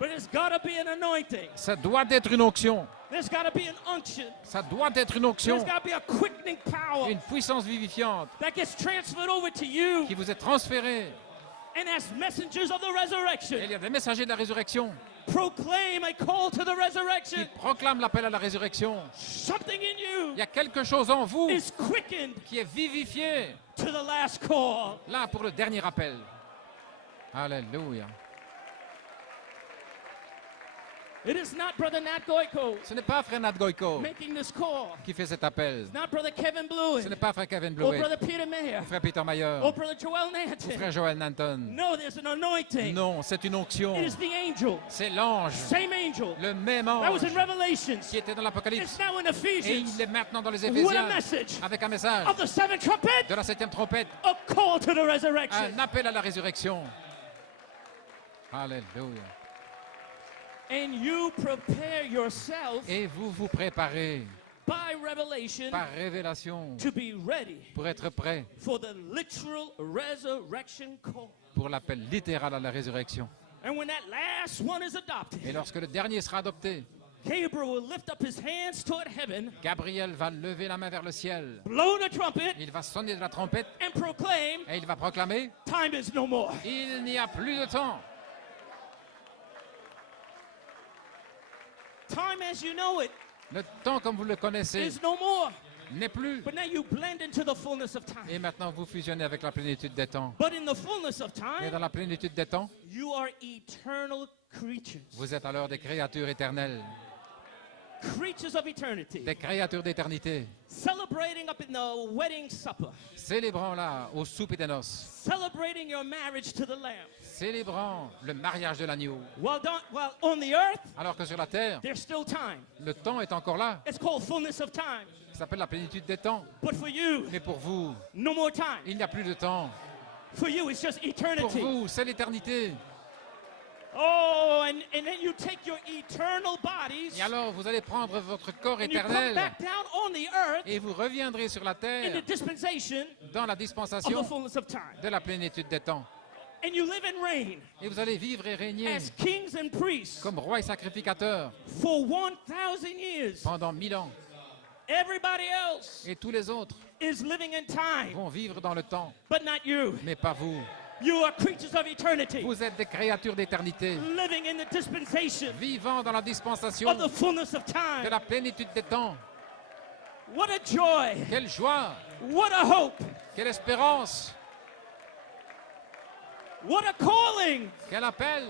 but it's got to be an anointing. Ça doit être une onction. There's got to be an unction. Ça doit être une onction, There's got to be a quickening power une puissance vivifiante that gets transferred over to you. qui vous est transférée. And as messengers of the Et resurrection, il y a des messagers de la résurrection proclaim a call to the qui resurrection. proclament l'appel à la résurrection. Something in you Il y a quelque chose en vous is quickened qui est vivifié, to the last call. là pour le dernier appel. Alléluia. It is not Brother Nat Goyko Ce n'est pas frère Nat Goyko making this call. qui fait cet appel. It's not Brother Kevin Ce Blewett n'est pas frère Kevin or Blewett, Brother Peter Mayer ou frère Peter Mayer, or Brother Joel ou Nanton. frère Joel Nanton. No, there's an anointing. Non, c'est une onction. It is the angel, C'est l'ange, same angel le même that ange was in Revelations. qui était dans l'Apocalypse. It's now in Et Ephesians. il est maintenant dans les What a Éphésiens message avec un message of the seventh trumpet, de la 7e trompette, a call to the resurrection. un appel à la résurrection. Alléluia. And you prepare yourself Et vous vous préparez by revelation par révélation to be ready pour être prêt for the literal resurrection call. pour l'appel littéral à la résurrection. And when that last one is Et adopted, lorsque le dernier sera adopté, Gabriel will lift up his hands toward heaven, Gabriel va lever la main vers le ciel. blow the trumpet, Il va sonner de la trompette and proclaim, et il va proclamer time is no more. « Il n'y a plus de temps. Time as you know it Le temps comme vous le connaissez is no more. n'est plus. But now you blend into the fullness of time. Et maintenant vous fusionnez avec la plénitude des temps. But in the fullness of Et time, dans la plénitude des temps, you are eternal creatures. vous êtes alors des créatures éternelles, Creatures of eternity. des créatures d'éternité, Celebrating up in the wedding supper. célébrant là au souper des noces, Celebrating your marriage to the Lamb. célébrant le mariage de l'agneau. While on the earth, Alors que sur la terre, there's still time. le temps est encore là. It's called fullness of time. Ça s'appelle la plénitude des temps. But for you, Mais pour vous, no more time. il n'y a plus de temps. For you, it's just Pour eternity. vous, c'est l'éternité. Oh, and then you take your eternal bodies Et alors, vous allez prendre votre corps and you come éternel back down on the earth et vous reviendrez sur la in the terre dispensation dans la of the dispensation fullness of time. de la plénitude des temps. And you live and reign Et vous allez vivre et régner as kings and priests comme roi et sacrificateur for 1,000 years. pendant 1000 ans. Everybody else Et tous les autres is living in time, vont vivre dans le temps, but not you. mais pas vous. You are creatures of eternity, Vous êtes des créatures d'éternité, living in the dispensation vivant dans la dispensation of the fullness of de time. la plénitude des temps. What a joy! Quelle joie, What a hope! quelle espérance, What a calling! quel appel.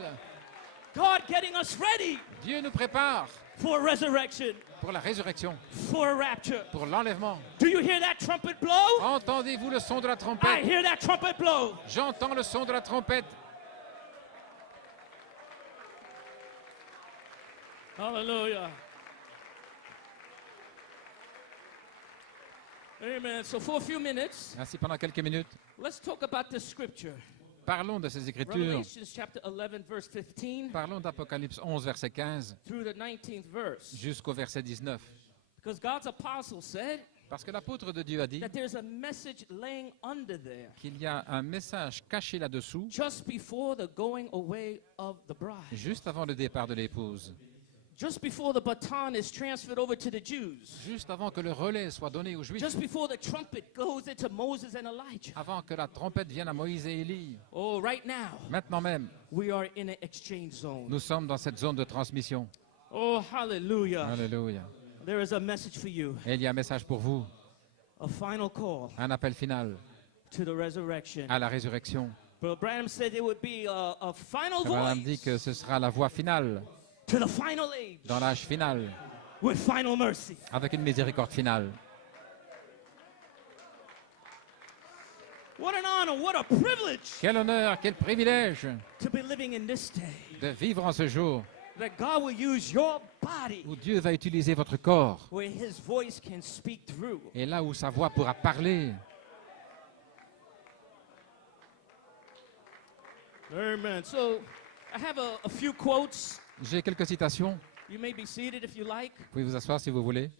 God getting us ready Dieu nous prépare for resurrection, pour la résurrection, for rapture. pour l'enlèvement. Do you hear that trumpet blow? Entendez-vous le son de la I trompette? hear that trumpet blow. J'entends le son de la trompette. Hallelujah. Amen. So for a few minutes, Ainsi, pendant quelques minutes, let's talk about this scripture. parlons de ces Écritures. Revelations chapter 11, verse 15 Parlons d'Apocalypse 11, verset 15, through the 19th verse. jusqu'au verset 19. Because God's apostle said Parce que l'apôtre de Dieu a dit that there's a message laying under there qu'il y a un message caché là-dessous, just before the going away of the bride. juste avant le départ de l'épouse, Just before the baton is transferred over to the Jews. juste avant que le relais soit donné aux Juifs, Just before the trumpet goes into Moses and Elijah. avant que la trompette vienne à Moïse et Élie. Oh, right now, Maintenant même, we are in an exchange zone. nous sommes dans cette zone de transmission. Oh, hallelujah. Alléluia. There is a message for you. Et il y a un message pour vous, A final call un appel final to the resurrection. à la résurrection. Brother Branham said it would be a final Abraham dit voice que ce sera la voie finale, to the final age dans l'âge final, with final mercy. avec une miséricorde finale. What an honor, what a privilege Quel honneur, quel privilège to be living in this day. de vivre en ce jour. that God will use your body où Dieu va utiliser votre corps, where his voice can speak through. et là où sa voix pourra parler. Amen. So I have a few quotes. J'ai quelques citations. You may be seated if you like. Vous pouvez vous asseoir si vous voulez.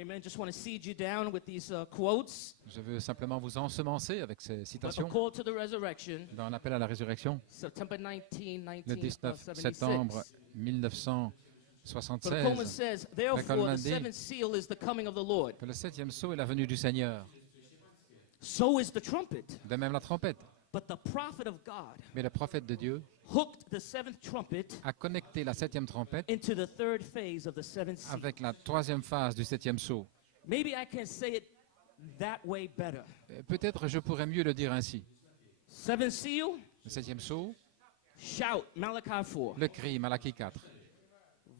Amen. Just want to seed you down with these quotes. Je veux simplement vous ensemencer avec ces But the citations call to the resurrection, dans l'appel à la résurrection, September 19, le 19 septembre 1976. But Coleman 1976, says, therefore, Coleman the dit seventh seal is the coming of the Lord. que le septième sceau est la venue du Seigneur. So is the trumpet. De même la trompette. But the prophet of God Mais le prophète de Dieu hooked the seventh trumpet a connecté la septième trompette into the third phase of the seventh seal. avec la troisième phase du septième sceau. Maybe I can say it that way better. Peut-être je pourrais mieux le dire ainsi. Seventh seal, Le septième sceau, shout, Malachi 4. le cri, Malachie 4.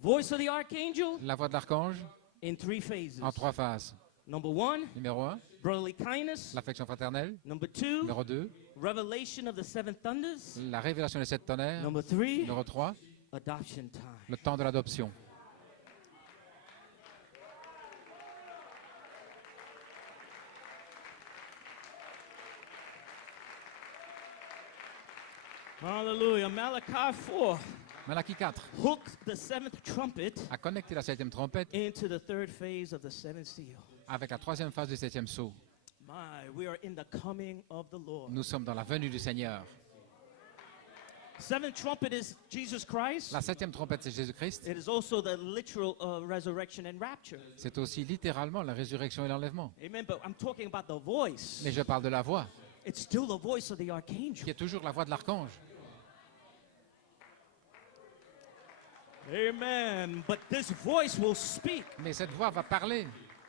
Voice of the archangel La voix de l'archange in three phases. en trois phases. Number one, Numéro 1, brotherly kindness. l'affection fraternelle. Number two, Numéro 2, revelation of the seven thunders. la révélation des sept tonnerres. Number three, Numéro 3, adoption time. le temps de l'adoption. Hallelujah. Malachi 4 Malachie 4 hooked the seventh trumpet a connecté la septième trompette into the third phase of the seventh seal. avec la troisième phase du septième sceau. My, we are in the coming of the Lord. Nous sommes dans la venue du Seigneur. Seventh trumpet is Jesus Christ. La septième trompette, c'est Jésus-Christ. It is also the literal resurrection and rapture. C'est aussi littéralement la résurrection et l'enlèvement. Amen. But I'm talking about the voice. Mais je parle de la voix, It's still the voice of the archangel. qui est toujours la voix de l'archange. Amen. But this voice will speak Mais cette voix va parler.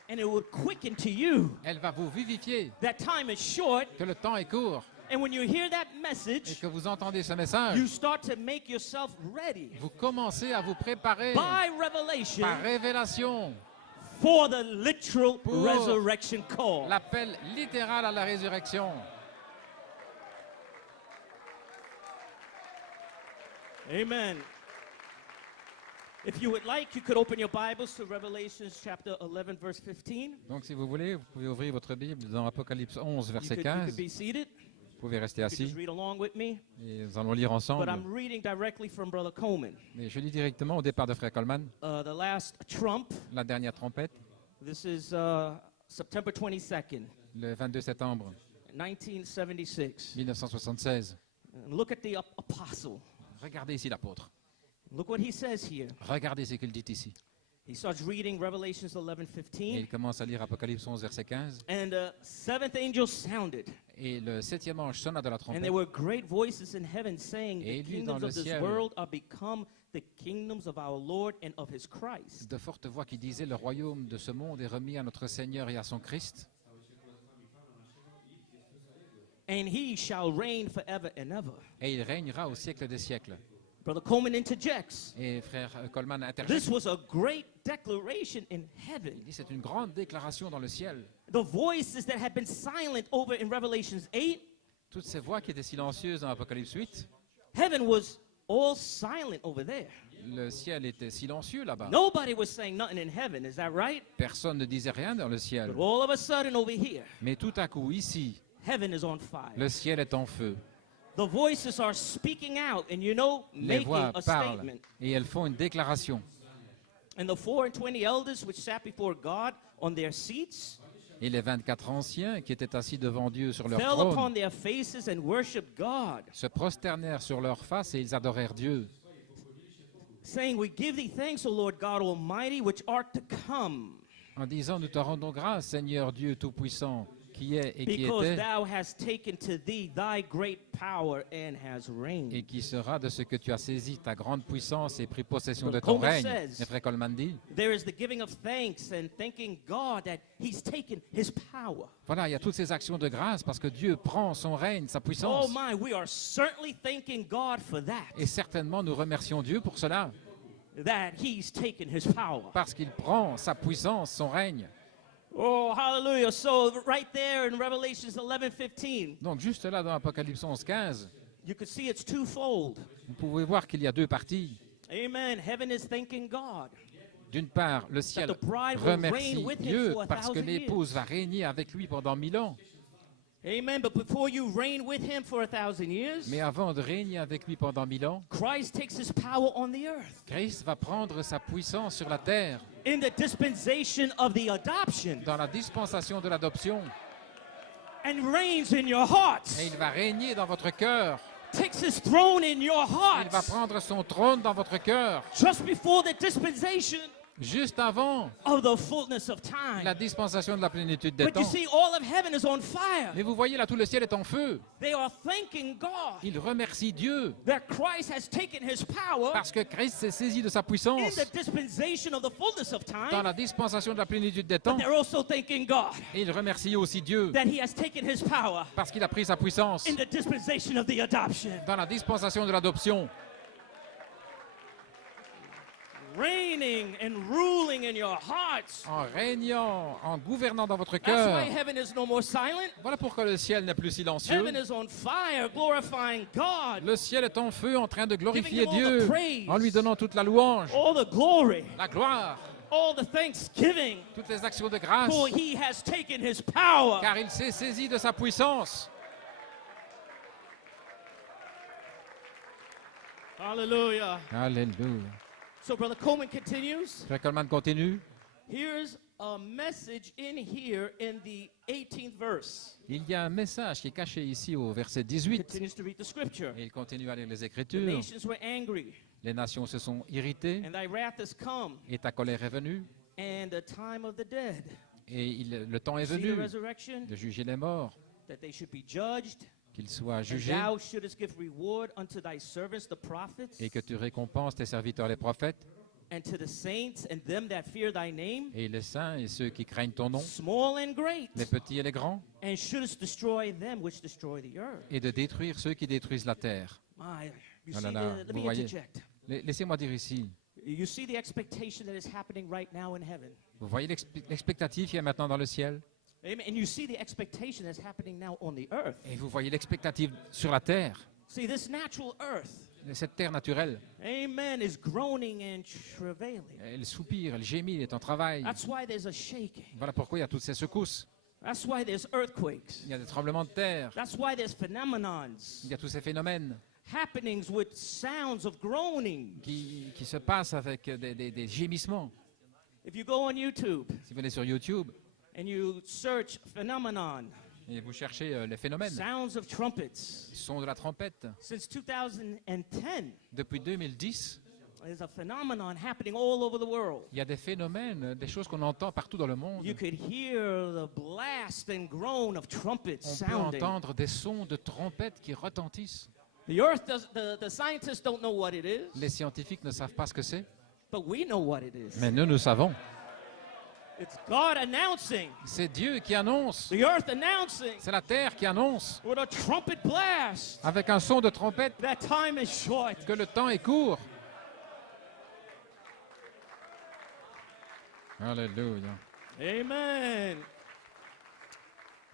and it will quicken to you. Elle va vous vivifier. That time is short. Que le temps est court. And when you hear that Et message, que vous entendez ce message, you start to make yourself ready vous commencez à vous préparer by revelation par révélation for the literal Pour resurrection call. l'appel littéral à la résurrection. Amen. If you would like, you could open your Bibles to Revelation chapter 11, verse 15. Donc si vous voulez, vous pouvez ouvrir votre Bible dans Apocalypse 11, You verset could 15. be seated. Vous pouvez rester You could just assis read along with me. et nous allons lire But ensemble. I'm reading directly from Brother Coleman. Mais je lis directement au départ de Frère Coleman, The last trump. la dernière trompette, This is September 22nd, le 22 septembre 1976. 1976. And look at the apostle. Regardez ici l'apôtre. Look what he says here. Regardez ce qu'il dit ici. He starts reading Revelations Et 11:15. il commence à lire Apocalypse 11, verset 15. And the seventh angel sounded. Et le septième ange sonna de la And trompette. there were great voices in heaven saying, Et the il eut dans kingdoms le of this ciel world are become the kingdoms of our Lord and of his Christ. De fortes voix qui disaient, le royaume de ce monde est remis à notre Seigneur et à son Christ. And he shall reign forever and ever. Et il régnera au siècle des siècles. Brother Coleman interjects. Et frère Coleman interjecte. This was a great declaration in heaven. Il dit, c'est une grande déclaration dans le ciel. The voices that had been silent over in Revelations 8, Toutes ces voix qui étaient silencieuses dans Apocalypse 8, heaven was all silent over there. le ciel était silencieux là-bas. Nobody was saying nothing in heaven, is that right? Personne ne disait rien dans le ciel. But all of a sudden over here, Mais tout à coup, ici, heaven is on fire. le ciel est en feu. The voices are speaking out and, you know, Les making voix a parlent statement. et elles font une déclaration. And the 24 elders which sat before God on their seats Et les 24 anciens qui étaient assis devant Dieu sur leur fell trône upon their faces and worshiped God, se prosternèrent sur leur face et ils adorèrent Dieu, saying, We give thee thanks, O Lord God Almighty, which art to come, en disant, nous te rendons grâce, Seigneur Dieu Tout-Puissant, qui est et qui because était thou hast taken to thee thy great power and has et reigned. qui sera de ce que tu as saisi ta grande puissance et pris possession de But ton Coleman règne. says- Et frère Coleman dit, There is the giving of thanks and thanking God that he's taken his power. voilà, il y a toutes ces actions de grâce parce que Dieu prend son règne, sa Oh puissance. my, we are certainly thanking God for that, Et certainement, nous remercions Dieu pour cela, that he's taken his power. parce qu'il prend sa puissance, son règne. Oh, hallelujah. So right there in Revelations 11:15, Donc juste là dans Apocalypse 11, 15, you can see it's twofold. vous pouvez voir qu'il y a deux parties. Amen. Heaven is thanking God. D'une part, le ciel the bride will remercie reign with him Dieu for 1,000 parce que l'épouse va régner avec lui pendant 1000 ans. Amen. But before you reign with him for 1,000 years, Mais avant de régner avec lui pendant 1000 ans, Christ takes his power on the earth. Christ va prendre sa puissance sur la terre In the dispensation of the adoption, dans la dispensation de l'adoption. and reigns in your hearts. Et il va régner dans votre cœur. Takes his throne in your Il va hearts. prendre son trône dans votre cœur. Just before the dispensation Juste avant of the fullness of la time. dispensation de la plénitude des But you temps. see, all of heaven is on fire. Mais vous voyez là, tout le ciel est en feu. They are thanking God Il remercie Dieu that Christ has taken his power parce que Christ s'est saisi de sa in puissance the dispensation of the fullness of dans time. la dispensation de la plénitude des But temps. they're also thanking God Et il remercie aussi Dieu that he has taken his power parce qu'il a pris sa puissance in the dispensation of the adoption. dans la dispensation de l'adoption. Reigning and ruling in your hearts. En régnant, en gouvernant dans votre That's cœur. why heaven is no more silent. Voilà pourquoi le ciel n'est plus silencieux. Heaven is on fire, glorifying God. Le ciel est en feu en train de glorifier Giving him all the Dieu praise. en lui donnant toute la louange, All the glory, la gloire, all the thanksgiving, toutes les actions de grâce, for he has taken his power. car il s'est saisi de sa puissance. Hallelujah. Alléluia. So Brother Coleman continues. Frère Coleman continue. Here's a message in here in the 18th verse. Il y a un message qui est caché ici au verset He 18. continues to read the scripture. Et il continue à lire les The Écritures. nations were angry, Les nations se sont irritées and thy wrath is come, et ta colère est venue. and the time of the dead. Et le temps est See the venu resurrection, de juger les morts, that they should be judged, qu'ils soient and jugés thou shouldest give reward unto thy servants, the prophets, et que tu récompenses tes serviteurs les prophètes and to the saints and them that fear thy name, et les saints et ceux qui craignent ton nom, small and great, les petits et les grands, and shouldest destroy them which destroy the earth. et de détruire ceux qui détruisent la terre. My, you Ah see là là, let vous me voyez. interject. Laissez-moi dire ici, You see the expectation that is happening right now in heaven. vous voyez l'expectative qu'il y a maintenant dans le ciel Amen. And you see the expectation that's happening now on the earth. et vous voyez l'expectative sur la terre, See, this natural earth, cette terre naturelle. amen, is groaning and travailing. Elle soupire, elle gémit, elle est en travail. That's why there's a shaking. Voilà pourquoi il y a toutes ces secousses. That's why there's earthquakes. Il y a des tremblements de terre, That's why there's phenomenons, il y a tous ces phénomènes happenings with sounds of groaning. qui se passent avec des gémissements. If you go on YouTube Si vous allez sur YouTube and you search phenomenon, et vous cherchez les phénomènes, sounds of trumpets, son de la trompette, since 2010, depuis 2010, there's a phenomenon happening all over the world. il y a des phénomènes, des choses qu'on entend partout dans le monde. You could hear the blast and groan of trumpets On peut sounding. entendre des sons de trompettes qui retentissent. The earth does, the scientists don't know what it is, Les scientifiques ne savent pas ce que c'est, but we know what it is. mais nous savons. It's God announcing, C'est Dieu qui annonce, the earth announcing c'est la terre qui annonce, with a trumpet blast avec un son de trompette, that time is short. que le temps est court. Alléluia. Amen.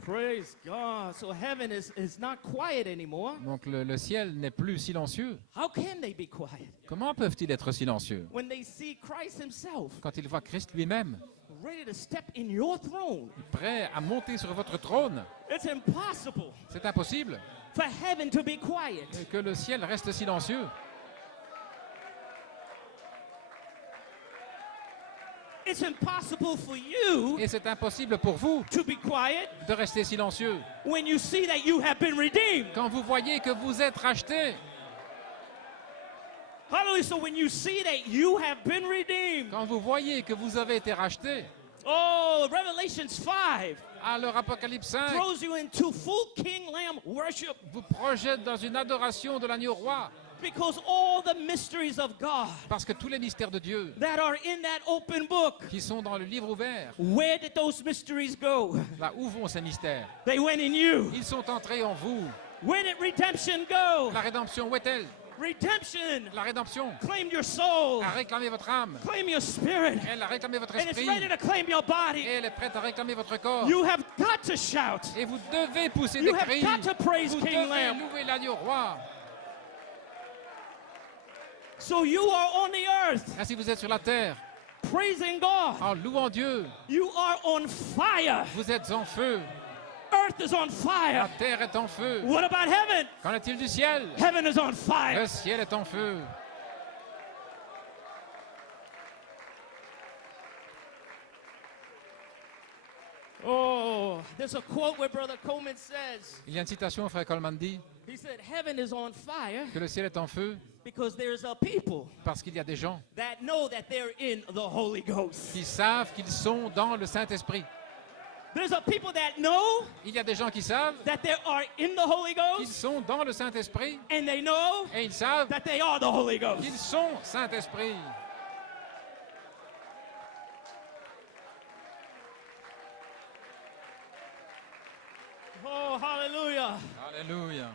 Praise God. So heaven is not quiet anymore. Donc le ciel n'est plus silencieux. How can they be quiet Comment peuvent-ils être silencieux when they see Christ himself quand ils voient Christ lui-même ready to step in your throne? prêt à monter sur votre trône? It's impossible C'est impossible for heaven to be quiet. que le ciel reste silencieux. It's impossible for you Et c'est impossible pour vous to be quiet de rester silencieux when you see that you have been redeemed. quand vous voyez que vous êtes rachetés. Hallelujah. So when you see that you have been redeemed. Quand vous voyez que vous avez été rachetés. Oh, Revelations 5 Alors Apocalypse 5 throws you into full King Lamb worship vous projette dans une adoration de l'agneau roi. because all the mysteries of God Parce que tous les mystères de Dieu that are in that open book, qui sont dans le livre ouvert, where did those mysteries go? là où vont ces mystères? They went in you. Ils sont entrés en vous. Where did redemption go? La rédemption, où est-elle? Redemption La rédemption claimed your soul, a réclamé votre âme. claim your spirit, Elle a réclamé votre and it's esprit. ready to claim your Et body. elle est prête à réclamer votre corps. You have got to shout. Et vous devez pousser You des have cris. got to praise Vous King devez Lamb. louer l'agneau roi. So you are on the earth, Ainsi vous êtes sur la terre, praising God. en louant Dieu. You are on fire. Vous êtes en feu. Earth is on La fire. terre est en feu. What about heaven? Qu'en est-il du ciel? Heaven is on fire. Le ciel est en feu. Oh, there's a quote where Brother Coleman says, Il y a une citation, frère Coleman dit, he said, heaven is on fire que le ciel est en feu because there's a people parce qu'il y a des gens that know that they're in the Holy Ghost. qui savent qu'ils sont dans le Saint-Esprit. There's a people that know Il y a des gens qui savent that they are in the Holy qu'ils Ghost, sont dans le Saint-Esprit and they know et ils savent that they are the Holy Ghost. qu'ils sont Saint-Esprit. Oh, hallelujah. Alléluia.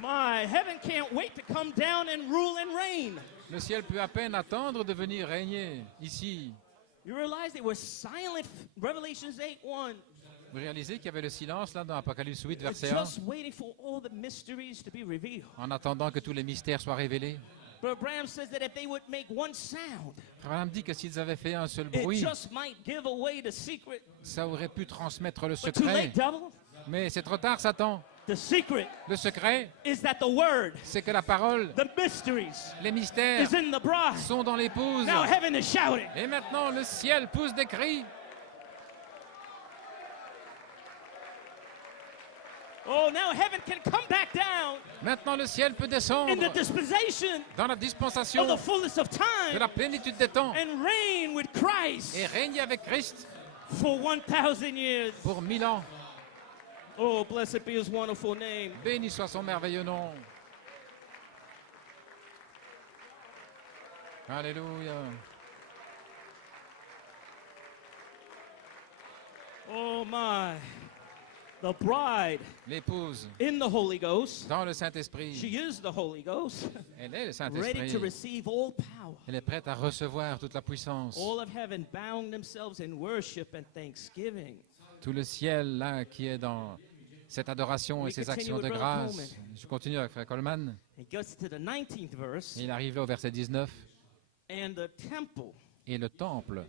My, heaven can't wait to come down and rule and reign. Le ciel peut à peine attendre de venir régner ici. You realize they were silent, Revelations 8:1, Vous réalisez qu'il y avait le silence là dans Apocalypse 8, verset 1, just waiting for all the mysteries to be revealed. en attendant que tous les mystères soient révélés. But Abraham says that if they would make one sound, Abraham dit que s'ils avaient fait un seul it bruit, just might give away the secret. ça aurait pu transmettre le But too secret. late, devil. Mais c'est trop tard, Satan. The secret Le secret, is that the word, c'est que la parole, the mysteries, les mystères is in the bride. sont dans l'épouse. Now heaven is shouting. Et maintenant, le ciel pousse des cris. Oh, now heaven can come back down Maintenant, le ciel peut in descendre the dispensation dans la of dispensation the fullness of de time la plénitude des temps and reign with Christ et régner avec Christ for 1,000 years. pour 1000 ans. Oh, blessed be his wonderful name. Béni soit son merveilleux nom. Alléluia. Oh, my. The bride L'épouse in the Holy Ghost. dans le Saint-Esprit. She is the Holy Ghost, Elle est le ready to Saint-Esprit. receive all power. Elle est prête à recevoir toute la puissance. All of heaven bound themselves in worship and thanksgiving. Tout le ciel là qui est dans cette adoration et We ces continue actions with de Brother grâce. Coleman. Je continue avec frère Coleman. It gets to the 19th verse, Et il arrive là au verset 19. and the temple. Et le temple.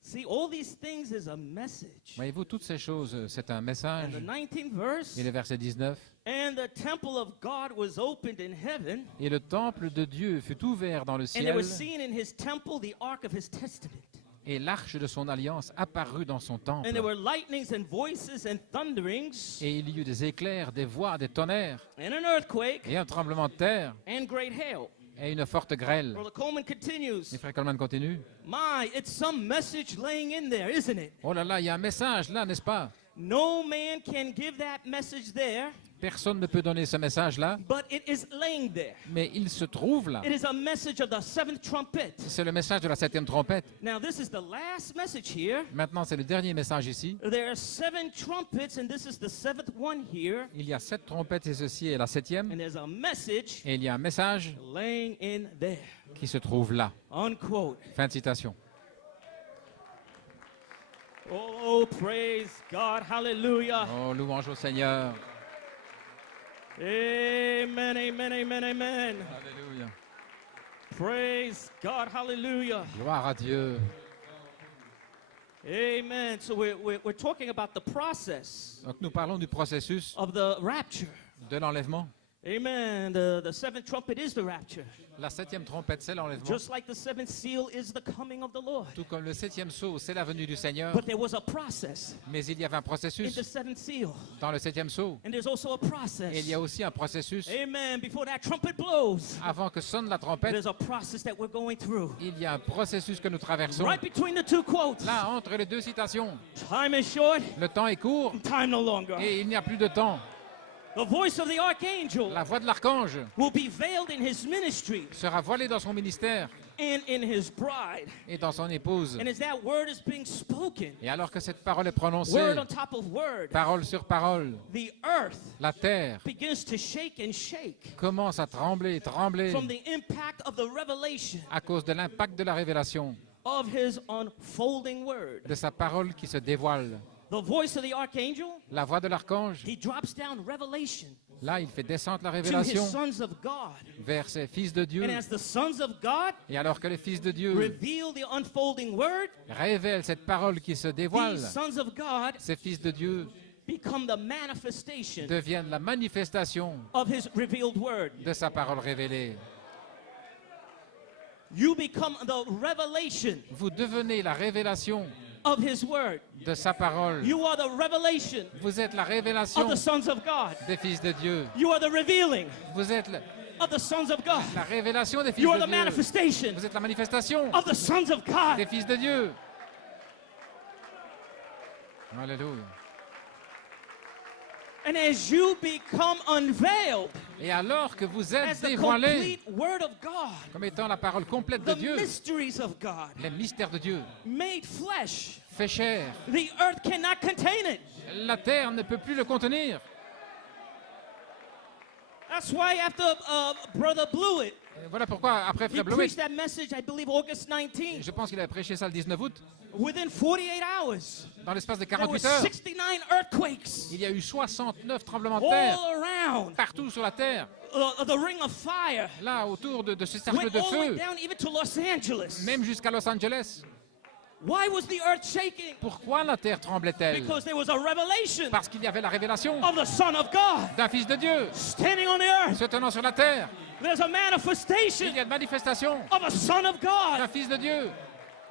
See, all these things is a message. Voyez-vous, toutes ces choses, c'est un And message. the 19th verse, Et le verset 19. and the temple of God was opened in heaven, Et le temple de Dieu fut ouvert dans le and there ciel. was seen in his temple the ark of his testament. Et l'arche de son alliance apparut dans son temple. And there were lightnings and voices and thunderings, Et il y eut des éclairs, des voix, des tonnerres, and an earthquake, et un tremblement de terre, and great hail. et une forte grêle. Brother Coleman continues, Et frère Coleman continue. my, it's some message laying in there, isn't it? Oh là là, il y a un message là, n'est-ce pas? No man can give that message there, Personne ne peut donner ce message-là, but it is laying there. mais il se trouve là. It is a message of the seventh trumpet. C'est le message de la 7e trompette. Now, this is the last message here. Maintenant, c'est le dernier message ici. There are 7 trumpets, and this is the 7th one here. Il y a 7 trompettes et ceci est la 7e. And there's a message Et il y a un message laying in there. qui se trouve là. Unquote. Fin de citation. Oh, praise God. Hallelujah. Oh, louange au Seigneur. Amen, amen, amen, amen. Alléluia. Praise God. Hallelujah. Gloire à Dieu. Amen. So we're talking about the process Donc nous parlons du processus of the rapture. de l'enlèvement. Amen. The 7th trumpet is the rapture. La 7e trompette, c'est l'enlèvement. Just like the 7th seal is the coming of the Lord. Tout comme le 7e sceau, c'est la venue du Seigneur. But there was a process Mais il y avait un in the processus 7th seal. dans le 7e sceau. And there's also a process. Et il y a aussi un processus, Amen. Before that trumpet blows, avant que sonne la trompette, there's a process that we're going through. il y a un processus que nous traversons. Right between the two quotes. Là, entre les deux citations, Time is short, le temps est court time no longer. et il n'y a plus de temps. The voice of the archangel La voix de l'archange will be veiled in his ministry sera voilée dans son ministère and in his bride. et dans son épouse. And as that word is being spoken, Et alors que cette parole est prononcée, word on top of word, parole sur parole, the earth la terre begins to shake and shake commence à trembler et trembler from the impact of the revelation à cause de l'impact de la révélation, of his unfolding word. de sa parole qui se dévoile. The voice of the archangel, la voix de l'archange, he drops down revelation là, il fait descendre la to his révélation sons of God. vers ses fils de Dieu. And as the sons of God Et alors que les fils de Dieu reveal the unfolding word, révèlent cette parole qui se dévoile, these sons of God ces fils de Dieu become the manifestation deviennent la manifestation of his revealed word. de sa parole révélée. You become the revelation Vous devenez la révélation of his word. de sa parole. You are the revelation Vous êtes la of révélation the sons of God. des fils de Dieu. You are the revealing Vous êtes of the sons of God. la révélation des fils You are de the Dieu. manifestation Vous êtes la manifestation of the sons of God. des fils de Dieu. Alléluia. And as you become unveiled Et alors que vous as êtes the dévoilés complete word of God, comme étant la parole complète de the Dieu, mysteries of God les mystères de Dieu, made flesh, fait chair, the earth cannot contain it. la terre ne peut plus le contenir. That's why after Brother Blewett, Et voilà pourquoi, après he Frère preached Blewett, that message, I believe August 19th. je pense qu'il a prêché ça le 19 août, Within 48 hours, dans l'espace de there were 48 heures, 69 earthquakes il y a eu 69 tremblements de terre all around. partout sur la terre, The ring of fire là autour de ce cercle went de all the way feu, down even to Los Angeles. même jusqu'à Los Angeles. Why was the earth shaking? Pourquoi la terre tremblait-elle? Because there was a revelation Parce qu'il y avait la révélation of the Son of God d'un fils de Dieu standing on the earth. se tenant sur la terre. There's a Il manifestation y a une manifestation of a Son of d'un God. fils de Dieu.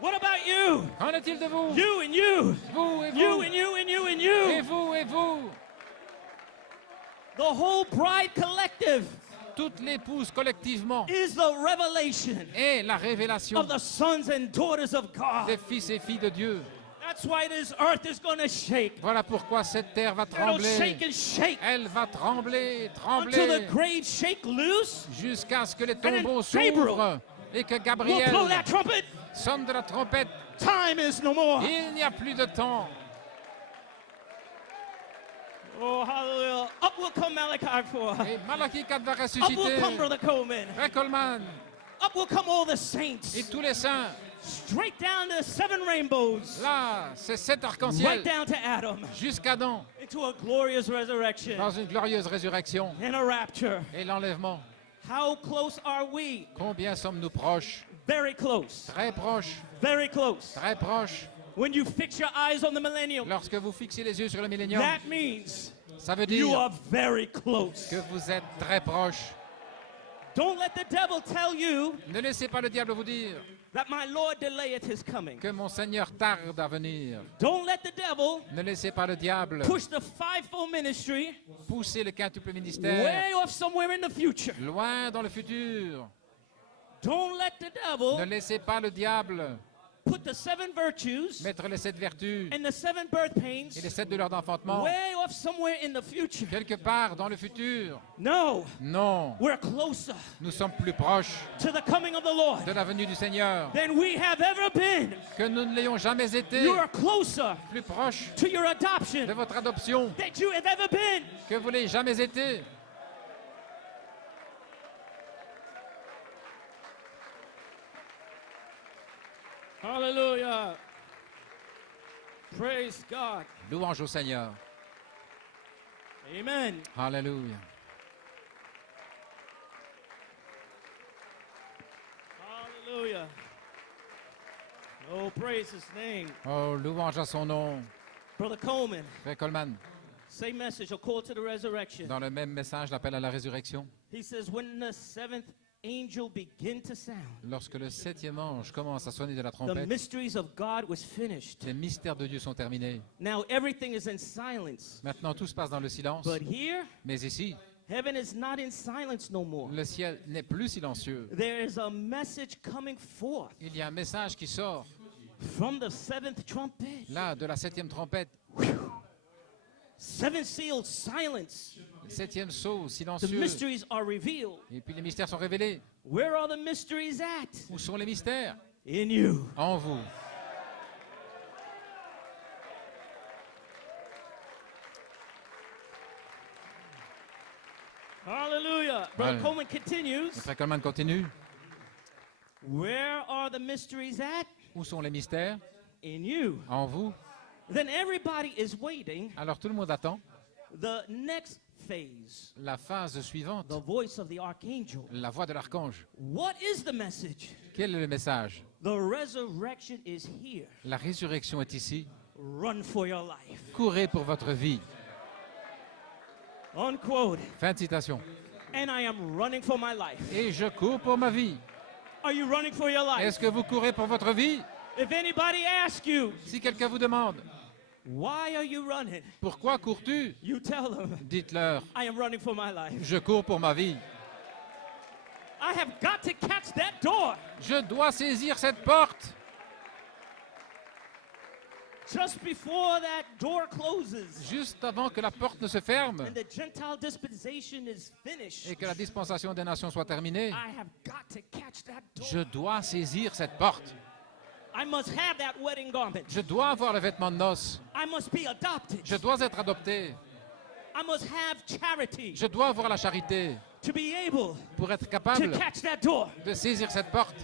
What about you? Qu'en est-il de vous? You and you. Vous et You vous. and you and you and Et you. vous et vous. The whole bride collective Toute l'épouse collectivement is the revelation est la révélation of the sons and daughters of God. des fils et filles de Dieu. That's why this earth is going to shake. Voilà pourquoi cette terre va It'll trembler. shake and shake Elle va trembler, until the trembler, grave shake loose. jusqu'à ce que les then tombeaux Gabriel s'ouvrent et que We'll Gabriel blow that trumpet. sonne de la trompette. Time is no more. Il n'y a plus de temps. Oh, hallelujah. Up will come Malachi 4. Et Malachie 4 va Up will ressusciter. come Brother Coleman. Frère Coleman Up will come all the saints. et tous les saints. Straight down to 7 rainbows. Là, c'est cet Right arc-en-ciel down to Adam. jusqu'Adam Into a glorious resurrection dans une glorieuse résurrection and a rapture. et l'enlèvement. How close are we? Combien sommes-nous proches? Very close. Très proches, Very close. très proches. When you fix your eyes on the millennium, Lorsque vous fixez les yeux sur le millénium, that means ça veut you dire are very close. que vous êtes très proches. Don't let the devil tell you Ne laissez pas le diable vous dire that my Lord delayeth his coming. que mon Seigneur tarde à venir. Don't let the devil Ne laissez pas le diable push the fivefold ministry pousser le quintuple ministère way off somewhere in the future. loin dans le futur. Don't let the Ne devil laissez pas le diable put the 7 virtues mettre les 7 vertus and the 7 birth pains et les 7 douleurs d'enfantement way off somewhere in the future. quelque part dans le futur. No, Non, we're closer nous sommes plus proches to the coming of the Lord de la venue du Seigneur than we have ever been. que nous ne l'ayons jamais été. You are closer Plus proches to your de adoption votre adoption than you have ever been. que vous l'ayez jamais été. Hallelujah. Praise God. Louange au Seigneur. Amen. Alléluia. Hallelujah. Oh, praise his name. Oh, louange à son nom. Brother Coleman, Frère Coleman, same message, a call to the resurrection. dans le même message, l'appel à la résurrection. He says, when the 7th angel began to sound, Lorsque le 7e ange commence à sonner de la the trompette, mysteries of God was finished. les mystères de Dieu sont terminés. Now everything is in silence. Maintenant, tout se passe dans le silence. But here, Mais ici, heaven is not in silence no more. le ciel n'est plus silencieux. There is a message coming forth Il y a un message qui sort, from the 7th trumpet. là, de la 7e trompette. 7 sealed silence. 7e sceau, The silencieux. mysteries are revealed. Et puis les mystères sont révélés. Where are the mysteries at? Où sont les mystères? In you. En vous. Hallelujah. Brother Hallelujah. Coleman continues. Le Frère Coleman continue. Where are the mysteries at? Où sont les mystères? In you. En vous. Then everybody is waiting Alors tout le monde attend the next phase, la phase suivante, the voice of the archangel. la voix de l'archange. What is the message? Quel est le message? The resurrection is here. La résurrection est ici. Run for your life. Courez pour votre vie. Unquote. Fin de citation. And I am running for my life. Et je cours pour ma vie. Are you running for your life? Est-ce que vous courez pour votre vie? If anybody asks you, Si quelqu'un vous demande, why are you running? pourquoi cours-tu? You tell them, Dites-leur, I am running for my life. je cours pour ma vie. I have got to catch that door. Je dois saisir cette porte. Just before that door closes Juste avant que la porte ne se ferme and the Gentile dispensation is finished, et que la dispensation des nations soit terminée, I have got to catch that door. je dois saisir cette porte. I must have that wedding garment. Je dois avoir le vêtement de noces. I must be adopted. Je dois être adopté. I must have charity Je dois avoir la charité to be able pour être to capable catch that door. de saisir cette porte.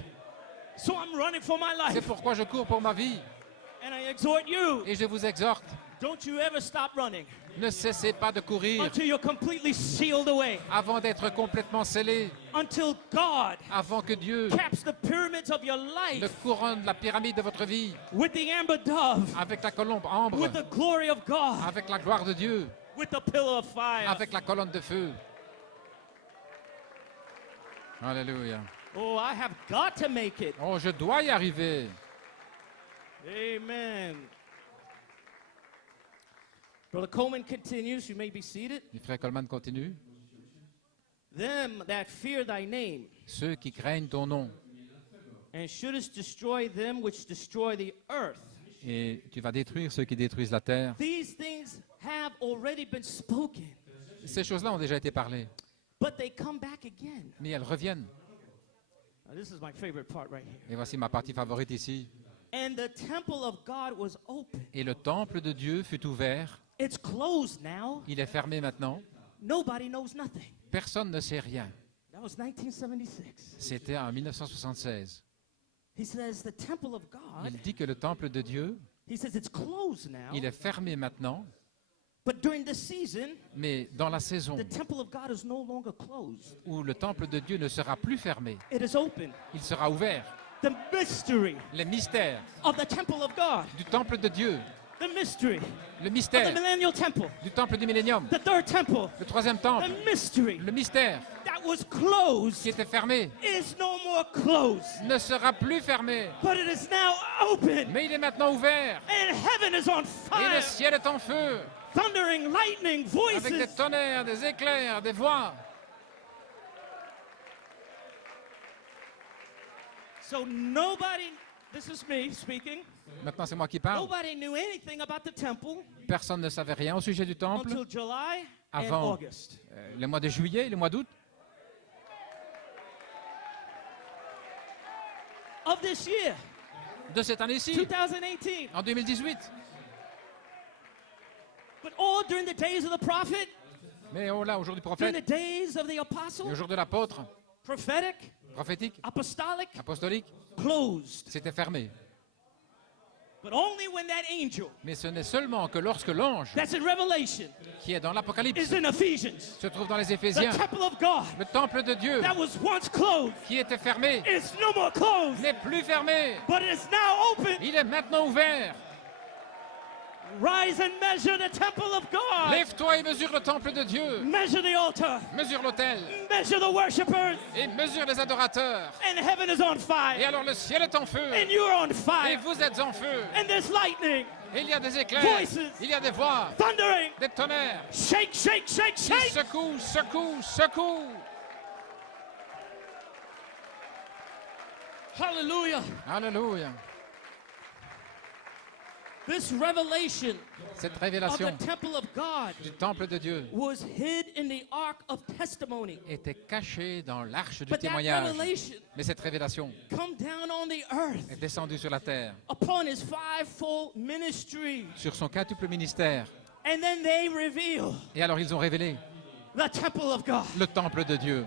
So I'm running for my C'est life. pourquoi je cours pour ma vie. And I exhort you, Et je vous exhorte, don't you ever stop running ne cessez pas de courir until you're completely sealed away. avant d'être complètement scellé, Until God avant que Dieu caps the pyramids of your ne life couronne la pyramide de votre vie with the amber dove, avec la colombe ambre, with the glory of God, avec la gloire de Dieu, with the pillar of fire. avec la colonne de feu. Alléluia. Oh, I have got to make it. Oh, je dois y arriver. Amen. Brother Coleman continues. You may be seated. Le frère Coleman continue. Them that fear thy name, Ceux qui craignent ton nom, and shouldest destroy them which destroy the earth. et tu vas détruire ceux qui détruisent la terre. These things have already been spoken, Ces choses-là ont déjà été parlées, but they come back again. mais elles reviennent. Now, this is my favorite part right here. Et voici ma partie favorite ici. And the temple of God was open. Et le temple de Dieu fut ouvert. It's closed now. Il est fermé maintenant. Nobody knows nothing. Personne ne sait rien. That was 1976. C'était en 1976. He says the temple of God, Il dit que le temple de Dieu, he says it's closed now. il est fermé maintenant, But during the season, mais dans la saison the temple of God is no longer closed. où le temple de Dieu ne sera plus fermé, It is open. il sera ouvert. The mystery Les mystères of the temple of God. du temple de Dieu, The mystery le of the mystère millennial temple. du temple du millénium, The third temple. le troisième temple, The mystery le mystère that was qui closed était fermé is no more closed. ne sera plus fermé, But it is now open. mais il est maintenant ouvert. And heaven is on Et le fire. ciel est en feu, Thundering, lightning, avec des voices. tonnerres, des éclairs, des voix. So nobody, this is me speaking, Maintenant, c'est moi qui parle. nobody knew anything about the temple Personne ne savait rien au sujet du temple until July and avant August. le mois de juillet et le mois d'août Of this year, de cette année-ci, 2018. en 2018. But all during the days of the prophet, Mais oh là, au jour du during prophète, the days of the et au apostle, jour de l'apôtre, prophetic, prophétique, apostolic, apostolique, closed. c'était fermé. But only when that angel, Mais ce n'est seulement que lorsque l'ange, that's in Revelation, qui est dans l'Apocalypse, is in Ephesians, se trouve dans les the Éphésiens, temple of God le temple de Dieu, that was once closed qui était fermé, is no more closed, n'est plus fermé. but it is now open. Il est maintenant ouvert. Rise and measure the temple of God. Lève-toi et mesure le temple de Dieu. Measure the altar. Mesure l'autel Measure the worshipers. et mesure les adorateurs. And heaven is on Et fire. alors le ciel est en feu And you're on et fire. vous êtes en feu. And there's lightning, Et il y a des éclairs, Voices. il y a des voix, thundering. des tonnerres Shake, shake, shake, qui shake. secouent, secouent, secouent. Hallelujah. Alléluia. This revelation Cette of révélation the temple of God du temple de Dieu was hid in the ark of testimony. était cachée dans l'arche du But that témoignage. revelation Mais cette révélation come down on the earth est descendue sur la terre, upon his fivefold ministry. sur son quintuple ministère. And then they reveal Et alors ils ont révélé the temple of God. le temple de Dieu.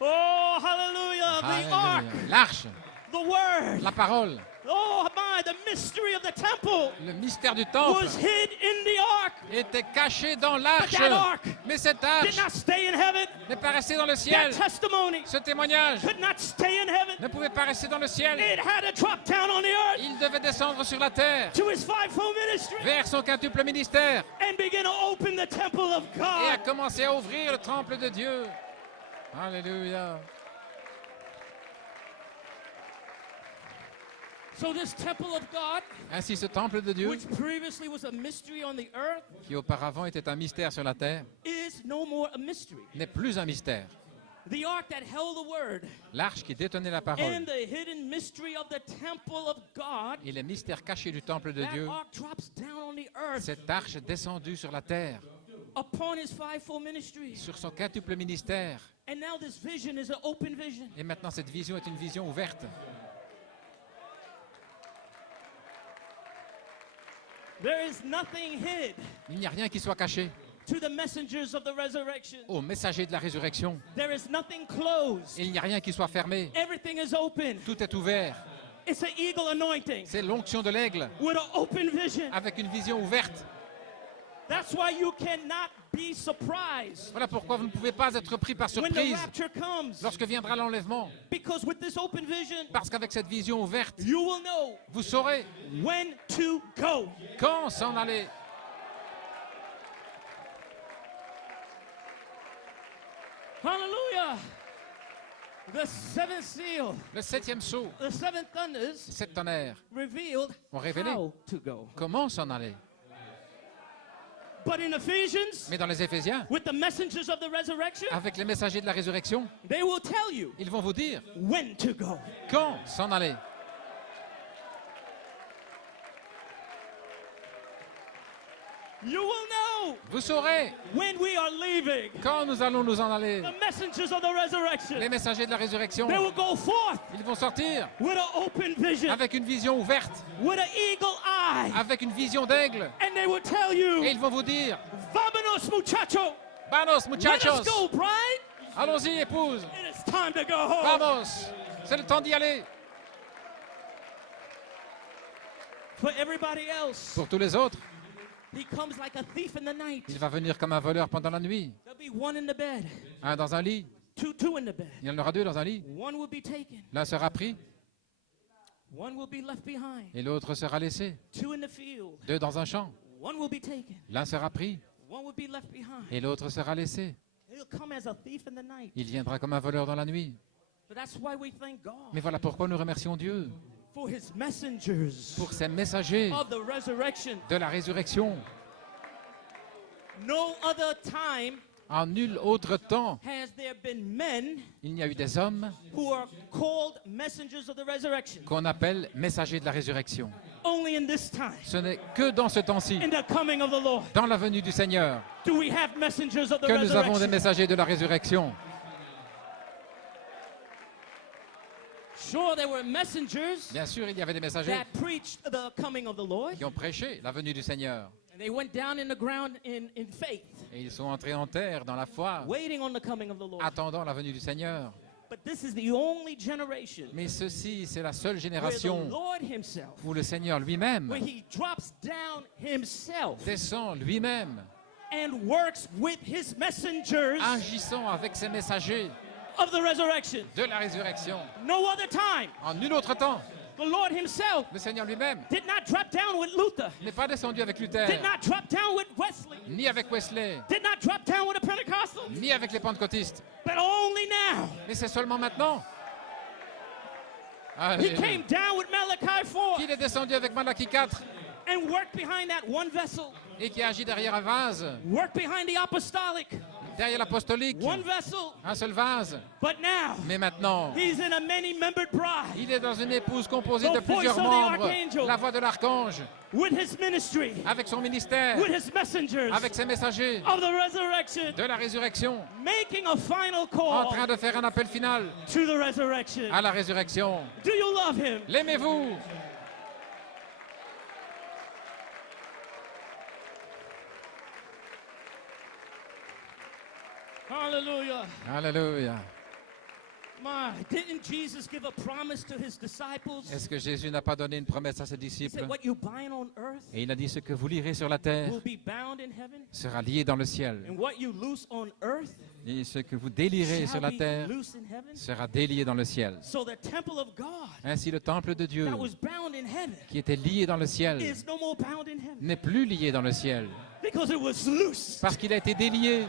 Oh, hallelujah. The ark, Alléluia. L'arche, the word, la parole, Oh my, the mystery of the temple Le mystère du temple was hid in the ark. était caché dans But l'arche. that ark Mais cette did arche not stay in heaven. n'est pas restée dans le That ciel. testimony Ce témoignage could not stay in heaven. ne pouvait pas rester dans le ciel. It had to drop down on the earth Il devait descendre sur la terre to his fivefold ministry vers son quintuple ministère and begin to open the temple of et a God. commencé à ouvrir le temple de Dieu. Alléluia. So this temple of God, Ainsi ce temple de Dieu, which previously was a mystery on the earth, qui auparavant était un mystère sur la terre, is no more a mystery. n'est plus un mystère. The ark that held the word L'arche qui détenait la and parole the hidden mystery of the temple of God, et les mystères cachés du temple de that Dieu, ark drops down on the earth cette arche est descendue sur la terre, upon his fivefold ministry. sur son quintuple ministère. And now this vision is an open vision. Et maintenant cette vision est une vision ouverte. There is nothing hid Il n'y a rien qui soit caché. to the messengers of the resurrection. Aux messagers de la résurrection, There is nothing closed. il n'y a rien qui soit fermé. Everything is open. Tout est ouvert. It's an eagle anointing C'est l'onction de l'aigle with an open vision. avec une vision ouverte. That's why you cannot be surprised Voilà pourquoi vous ne pouvez pas être pris par when the surprise rapture comes. lorsque viendra l'enlèvement. Because with this open vision, Parce qu'avec cette vision ouverte, you will know vous saurez when to go. quand s'en aller. Hallelujah. The seventh seal, Le septième sceau, the seven thunders sept tonnerres, revealed ont révélé how to go. comment s'en aller. But in Ephesians, Mais dans les Éphésiens, with the messengers of the resurrection, avec les messagers de la résurrection, they will tell you ils vont vous dire when to go. quand s'en aller. You will know Vous saurez when we are leaving. quand nous allons nous en aller. The messengers of the resurrection, Les messagers de la résurrection, they will go forth ils vont sortir with an open vision, avec une vision ouverte, with an eagle eye, avec une vision d'aigle. and they will tell Et you, ils vont vous dire, "Vámonos, muchacho. Vamos, Let us muchachos, go, bride. allons-y, épouse, It is time to go home." vamos, c'est le temps d'y aller. For everybody else, Pour tous les autres, he comes like a thief in the night. il va venir comme un voleur pendant la nuit. There'll be one in the bed, Un dans un lit, two in the bed. il y en aura deux dans un lit. One will be taken, L'un sera pris one will be left behind. et l'autre sera laissé. Two in the field, Deux dans un champ, one will be taken, l'un sera pris one will be left behind. et l'autre sera laissé. He'll come as a thief in the night. Il viendra comme un voleur dans la nuit. But that's why we thank God Mais voilà pourquoi nous remercions Dieu for his messengers pour ces messagers of the resurrection. de la résurrection. No other time En nul autre temps, has there been men il n'y a eu des hommes who are called messengers of the resurrection. qu'on appelle messagers de la résurrection. Only in this time, Ce n'est que dans ce temps-ci, in the coming of the Lord, dans la venue du Seigneur, do we have messengers of the que nous avons des resurrection. messagers de la résurrection. Sure, there were messengers Bien sûr, il y avait des messagers that preached the coming of the Lord, qui ont prêché la venue du Seigneur. and they went down in the ground in faith, Et ils sont entrés en terre dans la foi, waiting on the coming of the Lord. attendant la venue du Seigneur. But this is the only generation Mais ceci, c'est la seule where the génération Lord himself, où le Seigneur lui-même where he drops down himself descend lui-même, and works with his messengers agissant avec ses messagers of the resurrection. de la résurrection. No other time, En nul autre temps, the Lord himself le Seigneur lui-même did not drop down with Luther, n'est pas descendu avec Luther, did not drop down with Wesley, ni avec Wesley, did not drop down with the Pentecostals, ni avec les pentecôtistes. but only now. Mais c'est seulement maintenant He Alléluia. came down with Malachi 4 qu'il est descendu avec Malachie 4 and worked behind that one vessel, et qui agit derrière un vase, worked behind the apostolic, derrière l'apostolique, one vessel. un seul vase. But now, Mais maintenant, he's in a many-membered bride il est dans une épouse composée de The voice plusieurs of the membres, archangel. la voix de l'archange, with his ministry, avec son ministère, with his messengers avec ses messagers of the resurrection, de la résurrection, making a final en call train de faire un appel final to the resurrection. à la résurrection. Do you love him? L'aimez-vous? Hallelujah. Alléluia. My, didn't Jesus give a promise to his disciples? Est-ce que Jésus n'a pas donné une promesse à ses He disciples? said, what you bind on earth Et il a dit, ce que vous lirez sur la terre will be bound in heaven, sera lié dans le ciel. and what you loose on earth Et ce que vous délierez sur shall la be terre loose in heaven. sera délié dans le ciel. So the temple of God Ainsi, le temple de Dieu, that was bound in heaven qui était lié dans le ciel, is no more bound in heaven n'est plus lié dans le ciel, because it was loose parce qu'il a été délié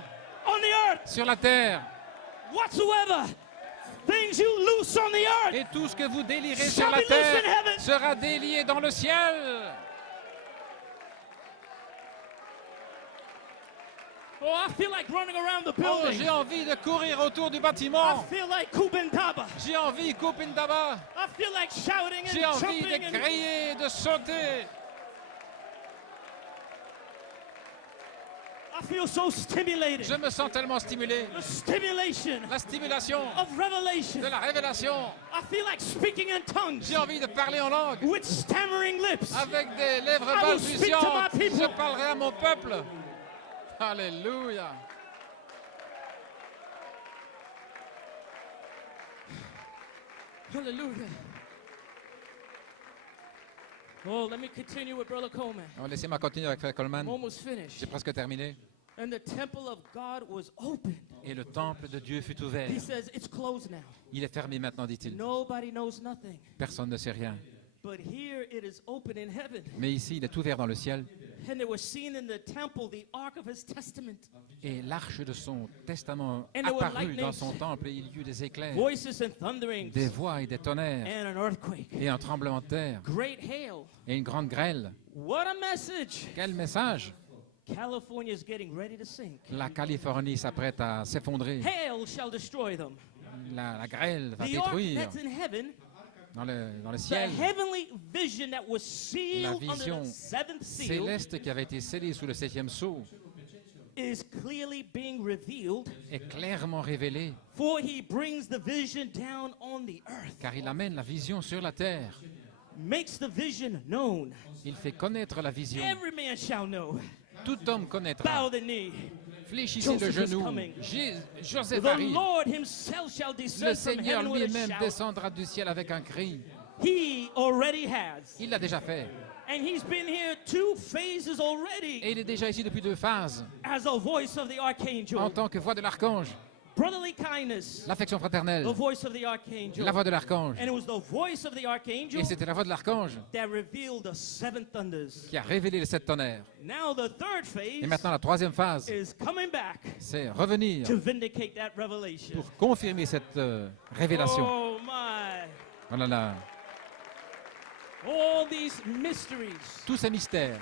on the earth. sur la terre. Whatsoever things you loose on the earth Et tout ce que vous délierez shall sur la be loose in terre heaven. sera délié dans le ciel. Oh, I feel like running around the Oh, building. j'ai envie de courir autour du I bâtiment. feel like Kubindaba. J'ai envie, Kupindaba. I feel like shouting J'ai and envie jumping de and crier, de sauter. I feel so stimulated. Je me sens tellement stimulé. The stimulation La stimulation of revelation. de la révélation. I feel like speaking in tongues J'ai envie de parler en langue. with stammering lips. Avec des lèvres I will speak to my balbutiantes, people. je parlerai à mon peuple. Alléluia. Hallelujah. Oh, let me continue with Brother Coleman. Alors, laissez-moi continuer avec Frère Coleman. I'm almost finished. J'ai presque terminé. And the temple of God was opened. Et le temple de Dieu fut ouvert. He says it's closed now. Il est fermé maintenant, dit-il. Nobody knows nothing. Personne ne sait rien. But here it is open in heaven. Mais ici, il est ouvert dans le ciel. And they were seen in the temple the ark of his testament. Et l'arche de son testament And there were apparut dans lightnings, son temple et il y eut des éclairs, Voices and thunderings des voix et des tonnerres and an earthquake. et un tremblement de terre Great hail. et une grande grêle. What a message. Quel message! California is getting ready to sink. La Californie s'apprête à s'effondrer. Hail shall destroy them. La grêle va The ark détruire that's in heaven, dans le the ciel. heavenly vision that was sealed under vision the seventh seal Céleste qui avait été scellée sous le septième sceau is clearly being revealed, est clairement révélée, for he brings the vision down on the earth, car il amène la vision sur la terre. makes the vision known. Il fait connaître la vision. Every man shall know. Tout homme connaîtra. Bow the knee. Fléchissez le Joseph is genou. coming. Joseph The arrive. Lord himself shall Le descend from Seigneur heaven with a lui-même shout. descendra du ciel avec un cri. He already has. Il l'a déjà fait. And he's been here 2 phases already Et il est déjà ici depuis 2 phases, as a voice of the en archangel. tant que voix de l'archange. Brotherly kindness, L'affection fraternelle, the voice of the archangel. la voix de l'archange. And it was the voice of the archangel Et c'était la voix de l'archange that revealed the 7 thunders. qui a révélé les 7 tonnerres. Now the third phase Et maintenant, la troisième phase, is coming back c'est revenir to vindicate that revelation. pour confirmer cette révélation. Oh my. Oh là là. All these mysteries Tous ces mystères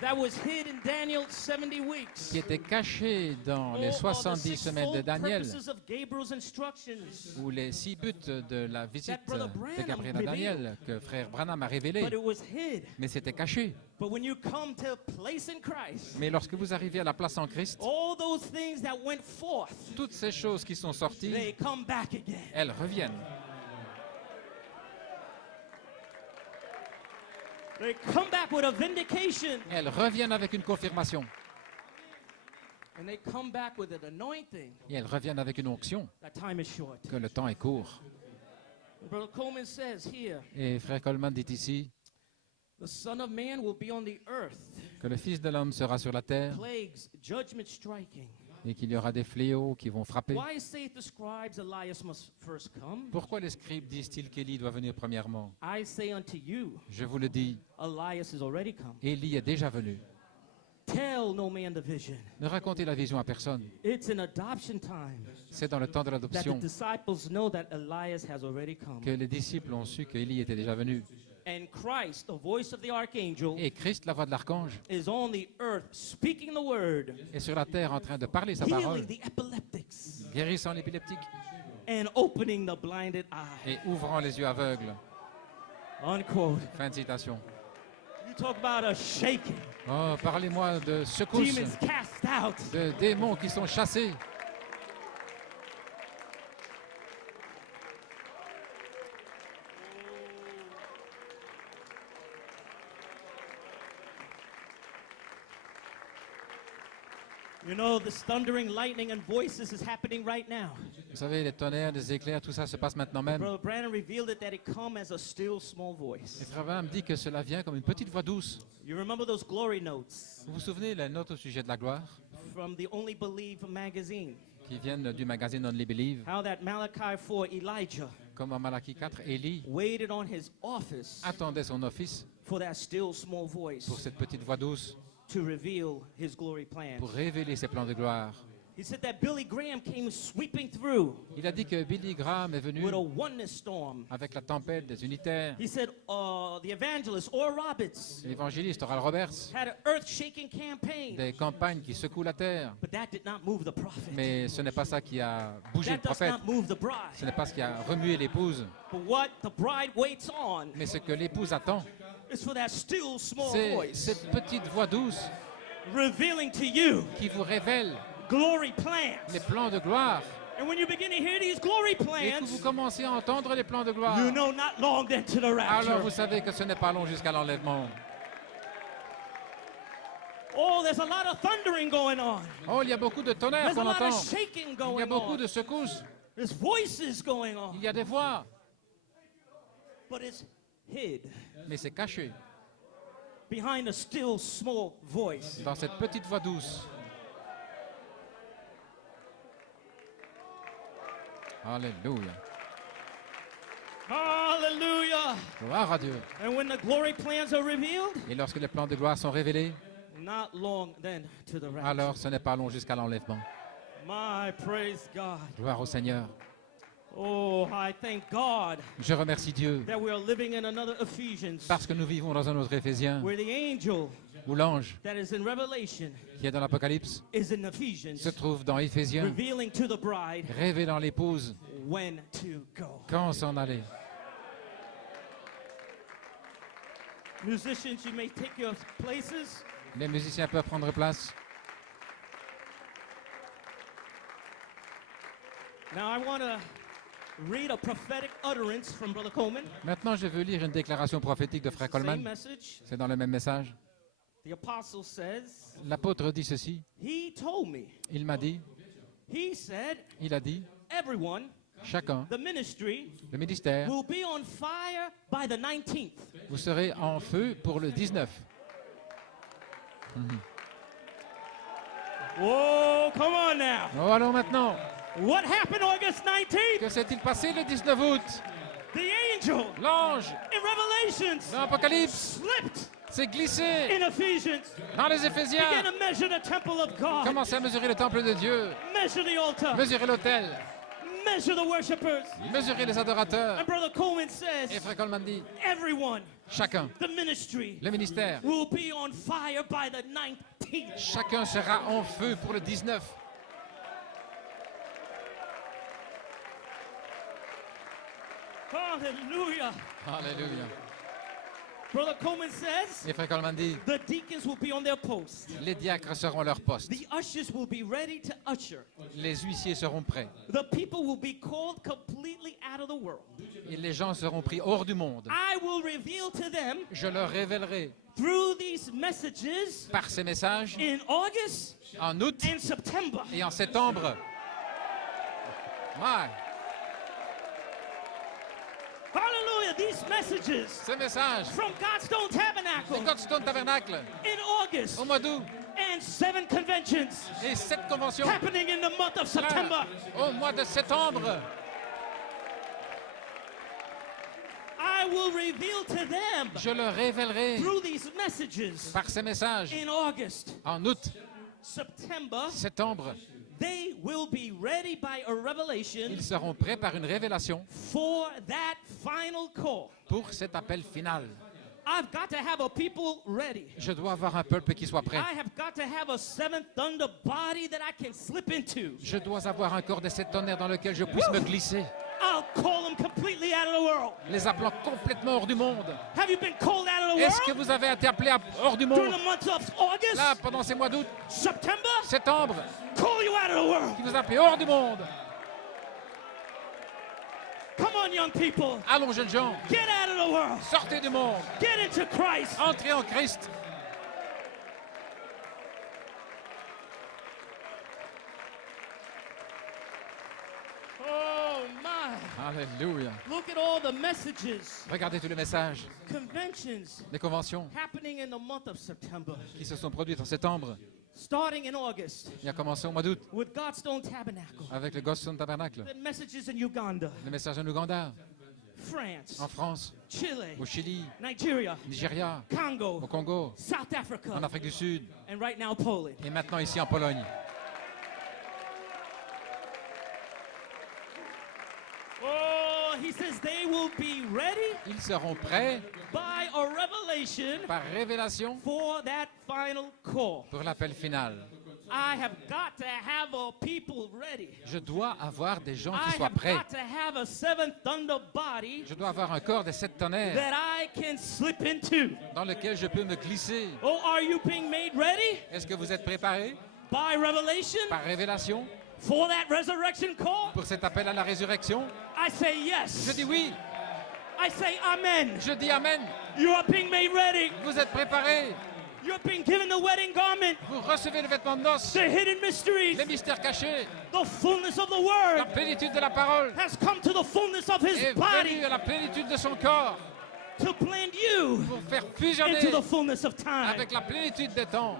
that was hid in Daniel 70 weeks. qui étaient cachés dans les All are the 70 semaines de sixfold Daniel, purposes of Gabriel's instructions. ou les 6 buts de la visite That Brother de Branham Gabriel à Daniel, que frère Branham a révélé, But it was hid. mais c'était caché. But when you come to a place in Christ, Mais lorsque vous arrivez à la place en Christ, all those things that went forth, toutes ces choses qui sont sorties, they come back again. elles reviennent. They come back with a vindication. Elles reviennent avec une confirmation. And they come back with an anointing. Et elles reviennent avec une onction, That time is short. que le temps est court. Brother Coleman says here, Et frère Coleman dit ici the Son of Man will be on the earth. que le Fils de l'homme sera sur la terre Plagues, judgment striking. et qu'il y aura des fléaux qui vont frapper. Why say the scribes Elias must first come? Pourquoi les scribes disent-ils qu'Élie doit venir premièrement? I say unto you, Je vous le dis, Elias is already come. Élie est déjà venu. Tell no man the vision. Ne racontez la vision à personne. It's an adoption time C'est dans le temps de that the l'adoption disciples know that Elias has already come. que les disciples ont su qu'Élie était déjà venu. And Christ, the voice of the archangel, Et Christ, la voix de l'archange, is on the earth speaking the word, est sur la terre en train de parler sa parole, healing the epileptics, guérissant l'épileptique and opening the blinded eye. et ouvrant les yeux aveugles. Unquote. Fin de citation. You talk about a shaking. Oh, parlez-moi de secousses, Demons cast out. de démons qui sont chassés. You know, this thundering, lightning, and voices is happening right now. Vous savez, les tonnerres, les éclairs, tout ça se passe maintenant même. Brother Brandon revealed it that it come as a still small Et voice. Frère Branham dit que cela vient comme une petite voix douce. You remember those glory notes Vous vous souvenez la note au sujet de la gloire from the Only Believe magazine? qui viennent du magazine Only Believe, How that Malachi 4 Elijah comme en Malachie 4, Élie waited on his office attendait son office for that still small voice pour cette petite voix douce, to reveal his glory plans. pour révéler ses plans de gloire. He said that Billy Graham came sweeping through Il a dit que Billy Graham est venu with a oneness storm. avec la tempête des unitaires. He said the evangelist Oral Roberts L'évangéliste Oral Roberts, had an earth-shaking campaign, des campagnes qui secouent la terre. but that did not move the prophet. Mais ce n'est pas ça qui a bougé le That does prophète. not move the Ce bride. n'est pas ce qui a remué l'épouse. But what the bride waits on Mais ce que l'épouse attend, is for that still small c'est voice cette petite voix douce revealing to you qui vous révèle glory plans. les plans de gloire. And when you begin to hear these glory Et que vous plans, commencez à entendre les plans de gloire, you know not long then to the alors rapture. vous savez que ce n'est pas long jusqu'à l'enlèvement. Oh, there's a lot of thundering going on. Oh, il y a beaucoup de tonnerres There's a qu'on lot entend. of shaking Il y a going beaucoup on. de secousses. There's voices going on. Il y a des voix, But it's hid mais c'est caché behind a still small voice. dans cette petite voix douce. Alléluia. Hallelujah. Gloire à Dieu. And when the glory plans are revealed, Et lorsque les plans de gloire sont révélés, not long then to the rapture. alors ce n'est pas long jusqu'à l'enlèvement. My praise God. Gloire au Seigneur. Oh, I thank God Je remercie Dieu that we are living in another Ephesians parce que nous vivons dans un autre Éphésien where the angel où l'ange that is in Revelation qui est dans l'Apocalypse is in Ephesians, se trouve dans Éphésiens, revealing to the bride révélant l'épouse when to go. quand s'en aller. Musicians, you may take your places. Les musiciens peuvent prendre place. Now I want to read a prophetic utterance from Brother Coleman. Maintenant, je veux lire une déclaration prophétique de Frère Same Coleman. message. C'est dans le même message. The apostle says, L'apôtre dit ceci. he told me, Il m'a dit, he said, il a dit, everyone, chacun, the ministry, le ministère, will be on fire by the 19th. vous serez en feu pour le 19. Oh, come on now. Oh, allons maintenant. What happened August 19th? Que s'est-il passé le 19 août? The angel L'ange in Revelations dans l'Apocalypse slipped s'est glissé in Ephesians, dans les began Éphésiens. to measure the temple of God, Commencez à mesurer le temple de Dieu, measure the altar, mesurer l'autel, measure the worshipers. mesurer les adorateurs. And Brother Coleman Et says, Frère Coleman dit, everyone, chacun, the ministry, le ministère, will be on fire by the 19th. chacun sera en feu pour le 19. Hallelujah. Alléluia. Brother Coleman says, Et Frère Coleman dit, the deacons will be on their post. les diacres seront à leur poste. The ushers will be ready to usher. Les huissiers seront prêts. The people will be called completely out of the world. Et les gens seront pris hors du monde. I will reveal to them Je leur révélerai through these messages par ces messages in August en août and September. et en septembre. Ouais, Hallelujah. These messages ces messages from Godstone du Tabernacle Godstone Tabernacle in August au mois d'août and 7 conventions et 7 conventions happening in the month of là, September. au mois de septembre. I will reveal to them Je leur révélerai through these messages par ces messages in August, en août, September. septembre. They will be ready by a revelation Ils seront prêts par une révélation for that final call. pour cet appel final. I've got to have a people ready. Je dois avoir un peuple qui soit prêt. I have got to have a seventh thunder body that I can slip into. Je dois avoir un corps de 7 tonnerres dans lequel je puisse me glisser, I'll call them completely out of the world. les appelant complètement hors du monde. Have you been called out of the Est-ce que world vous avez été appelé hors du during monde the months of August, là pendant ces mois d'août, September? septembre, Call you out of the world. qui vous a appelé hors du monde? Come on, young people. Allons, jeunes gens, Get out of the world. sortez du monde, Get into Christ. entrez en Christ. Alléluia. Look at all the messages, Regardez tous les messages, conventions les conventions happening in the month of September, qui se sont produites en septembre starting in August et a commencé au mois d'août with Godstone Tabernacle. avec le Godstone Tabernacle, The messages in Uganda, les messages en Ouganda, France, en France, Chile, au Chili, Nigeria, Nigeria, au Congo, Congo, South Africa, en Afrique du Sud and right now Poland. et maintenant ici en Pologne. Oh, he says they will be ready Ils seront prêts by a revelation par révélation for that final call. pour l'appel final. I have got to have a people ready. Je dois avoir des gens qui I soient have prêts. got to have a seventh thunder body Je dois avoir un corps des 7 tonnerres that I can slip into. dans lequel je peux me glisser. Oh, are you being made ready Est-ce que vous êtes préparés by revelation par révélation for that resurrection call? pour cet appel à la résurrection? I say Je yes. dis oui. I say amen. Je dis amen. You are being made ready. Vous êtes préparés. You're being given the wedding garment, Vous recevez le vêtement de noces, the hidden mysteries, les mystères cachés, the fullness of the la word plénitude de la parole has come to the fullness of his est body venue à la plénitude de son corps to blend you pour faire fusionner into the fullness of time. avec la plénitude des temps.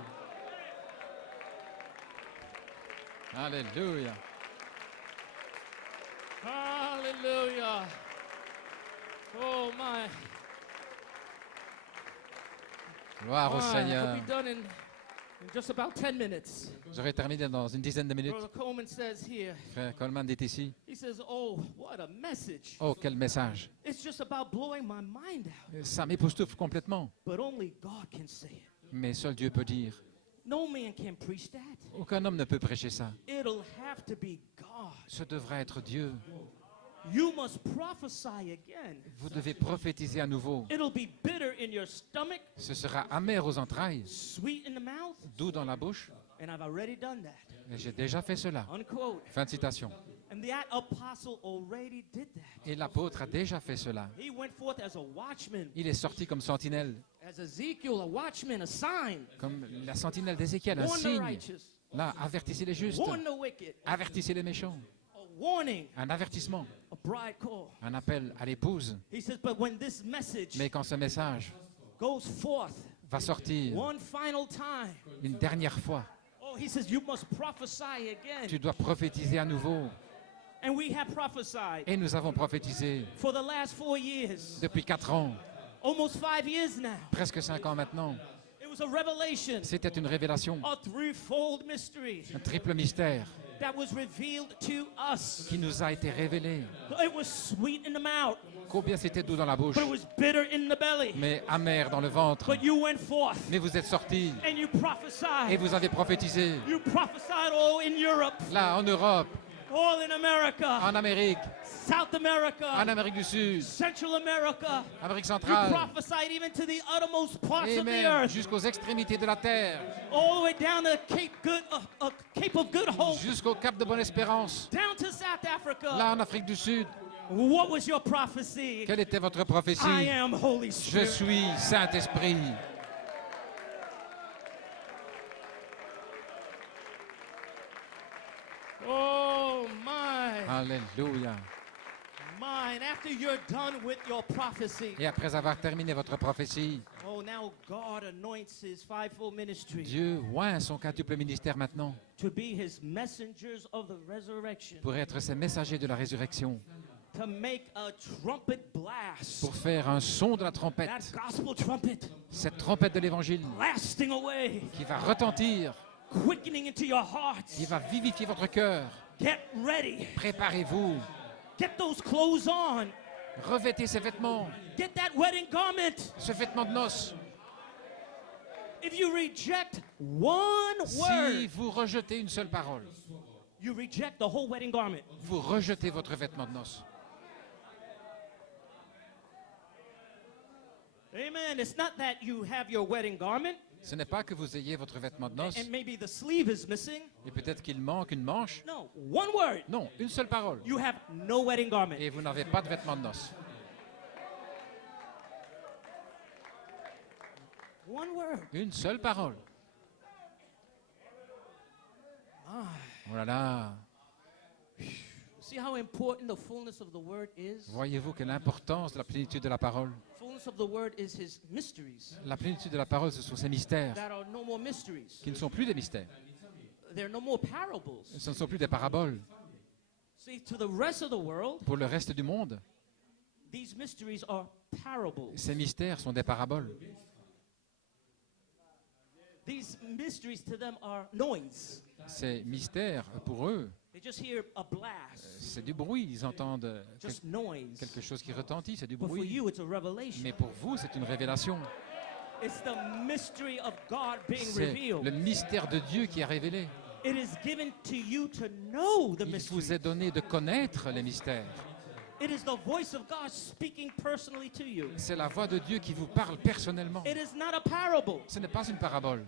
Alléluia. Hallelujah. Oh my. Gloire au My, Seigneur. We'll be done in just about 10 minutes. J'aurai terminé dans une dizaine de minutes. Brother Coleman says here, Frère Coleman est ici. he says, oh, what a message. Oh, quel message. It's just about blowing my mind out. Ça m'époustoufle complètement. But only God can say it. Mais seul Dieu peut dire. No man can preach that. Aucun homme ne peut prêcher ça. It'll have to be God. Ce devrait être Dieu. You must prophesy again. Vous devez prophétiser à nouveau. It'll be bitter in your stomach, Ce sera amer aux entrailles, sweet in the mouth, doux dans la bouche. and I've already done that. Et j'ai déjà fait cela. Unquote. Fin de citation. And that apostle already did that. Et l'apôtre a déjà fait cela. He went forth as a watchman, Il est sorti comme sentinelle, as Ezekiel, a watchman, a sign. comme la sentinelle d'Ézéchiel, un Warn the signe. righteous, Là, avertissez les justes, warn the wicked, avertissez les méchants. a warning, Un avertissement, a bride call. un appel à l'épouse. He says, but when this message Mais quand ce message goes forth va sortir one final time, une dernière fois, oh, he says, you must prophesy again. tu dois prophétiser à nouveau. And we have prophesied Et nous avons prophétisé for the last 4 years, depuis 4 ans, almost 5 years now. presque 5 ans maintenant. It was a revelation, C'était une révélation, a threefold mystery un triple mystère that was revealed to us. qui nous a été révélé. It was sweet in the mouth, Combien c'était doux dans la bouche, but it was bitter in the belly. mais amer dans le ventre. But you went forth Mais vous êtes sortis and you et prophesied. vous avez prophétisé. You prophesied all in Europe, Là, en Europe, all in America, en Amérique, South en America, Amérique du Sud, Central America. Amérique You centrale, prophesied even to the uttermost parts et of the même earth, jusqu'aux extrémités de la terre, all the way down to Cape of Good Hope, jusqu'au Cap de Bonne-Espérance, down to South Africa. là en Afrique du Sud. What was your prophecy? Quelle était votre I prophétie? am Holy Je Spirit. suis Saint-Esprit. Oh my, Alléluia. mine. After you're done with your prophecy, Et après avoir terminé votre prophétie, oh, now God anoints his fivefold ministry Dieu oint son quadruple ministère maintenant to be his messengers of the resurrection, pour être ses messagers de la résurrection, to make a trumpet blast, pour faire un son de la that trompette, gospel trumpet, cette trompette de l'Évangile blasting away, qui va retentir, quickening into your qui hearts. va vivifier votre cœur. Get ready. Préparez-vous, Get those clothes on. revêtez ces vêtements, Get that wedding garment. ce vêtement de noces. If you reject one Si word, vous rejetez une seule parole, you reject the whole wedding garment. vous rejetez votre vêtement de noces. Amen. It's not that you have your wedding garment Ce n'est pas que vous ayez votre vêtement de noces and maybe the sleeve is missing. et peut-être qu'il manque une manche. No, one word. Non, une seule parole. You have no wedding garment. Et vous n'avez pas de vêtement de noces. One word. Une seule parole. Ah, Oh là là. See how important the fullness of the word is? Voyez-vous quelle importance de la plénitude de la parole. Fullness of the word is his mysteries La plénitude de la parole, ce sont ces mystères that are no more mysteries. qui ne sont plus des mystères. They're no more parables. Ce ne sont plus des paraboles. See, to the rest of the world, Pour le reste du monde, these mysteries are parables. ces mystères sont des paraboles. These mysteries to them are noise. Ces mystères, pour eux, They just hear a blast, c'est du bruit. Ils entendent just noise. quelque chose qui retentit, c'est du But for bruit. you, it's a revelation. Mais pour vous, c'est une révélation. It's the mystery of God being C'est revealed. le mystère de Dieu qui est révélé. It is given to you to know the Il mystery. vous est donné de connaître les mystères. It is the voice of God speaking personally to you. C'est la voix de Dieu qui vous parle personnellement. It is not a parable. Ce n'est pas une parabole.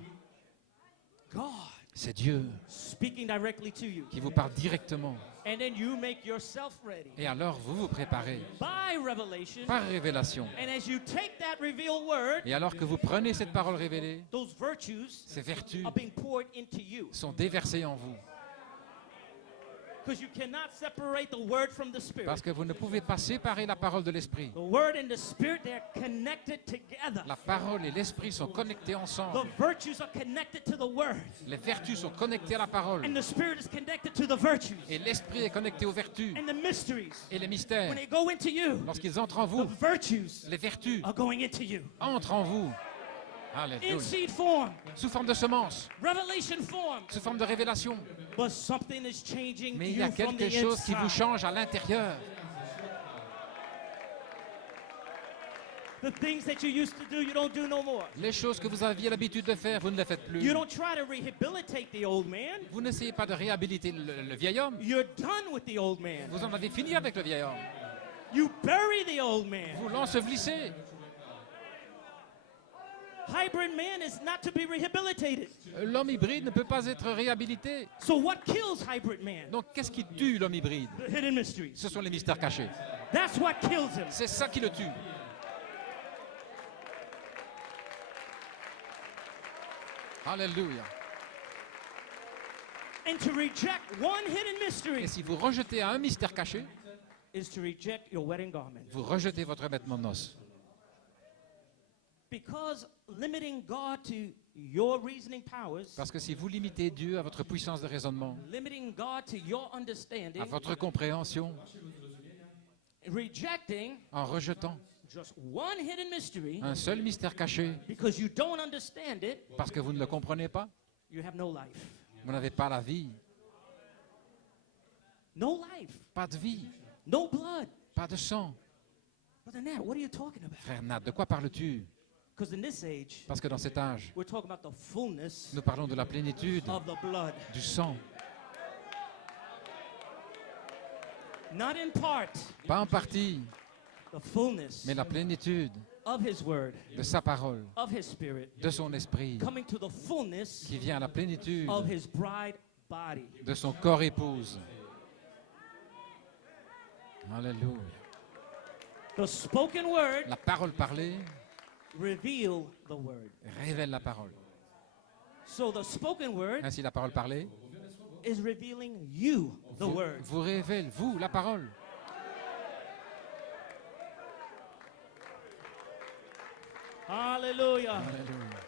God C'est Dieu speaking directly to you. qui vous parle directement. And then you make yourself ready Et alors, vous vous préparez by revelation. par révélation. And as you take that revealed word, Et alors que vous prenez cette parole révélée, those virtues ces vertus are being poured into you. sont déversées en vous. Because you cannot separate the word from the spirit. Parce que vous ne pouvez pas séparer la parole de l'esprit. The word and the spirit, they're connected together. La parole et l'esprit sont connectés ensemble. The virtues are connected to the word. Les vertus sont connectées à la parole. And the spirit is connected to the virtues. Et l'esprit est connecté aux vertus. And the mysteries, Et les mystères, when they go into you, lorsqu'ils entrent en the vous, virtues les vertus are going into you. entrent en vous. In Alléluia. seed form, Sous forme de semence, revelation form. sous forme de révélation. But something is changing Mais il y a you from quelque the chose qui vous inside. change à l'intérieur. The things that you used to do, you don't do no more. Les choses que vous aviez l'habitude de faire, vous ne les faites plus. You don't try to rehabilitate the old man. Vous n'essayez pas de réhabiliter le vieil homme. You're done with the old man. Vous en avez fini avec le vieil homme. You bury the old man. Vous l'ensevelissez. Hybrid man is not to be rehabilitated. L'homme hybride ne peut pas être réhabilité. So what kills hybrid man? Donc qu'est-ce qui tue l'homme hybride? The hidden mysteries. Ce sont les mystères cachés. That's what kills him. C'est ça qui le tue. Alléluia. And to reject one hidden Et mystery si vous rejetez un mystère caché, is to reject your wedding garment. vous rejetez votre vêtement de noces. Because limiting God to your reasoning powers, Parce que si vous limitez Dieu à votre puissance de raisonnement, limiting God to your understanding, à votre compréhension, rejecting en rejetant just one hidden mystery un seul mystère caché, because you don't understand it, parce que vous ne le comprenez pas, you have no life. vous n'avez pas la vie. No life. Pas de vie, No blood. pas de sang. Brother Nat, what are you talking about? Frère Nat, de quoi parles-tu? Because in this age, Parce que dans cet âge, we're talking about the fullness nous parlons de la plénitude of the blood. du sang. Not in part, Pas en partie, the fullness mais la plénitude of his word, de sa parole, of his spirit, de son esprit, coming to the fullness qui vient à la plénitude of his bride body. de son corps épouse. Alléluia. The spoken word La parole parlée reveal the word. révèle la parole. So the spoken word Ainsi, la parole parlée is revealing you the vous, word. vous révèle, vous, la parole. Hallelujah. Alléluia.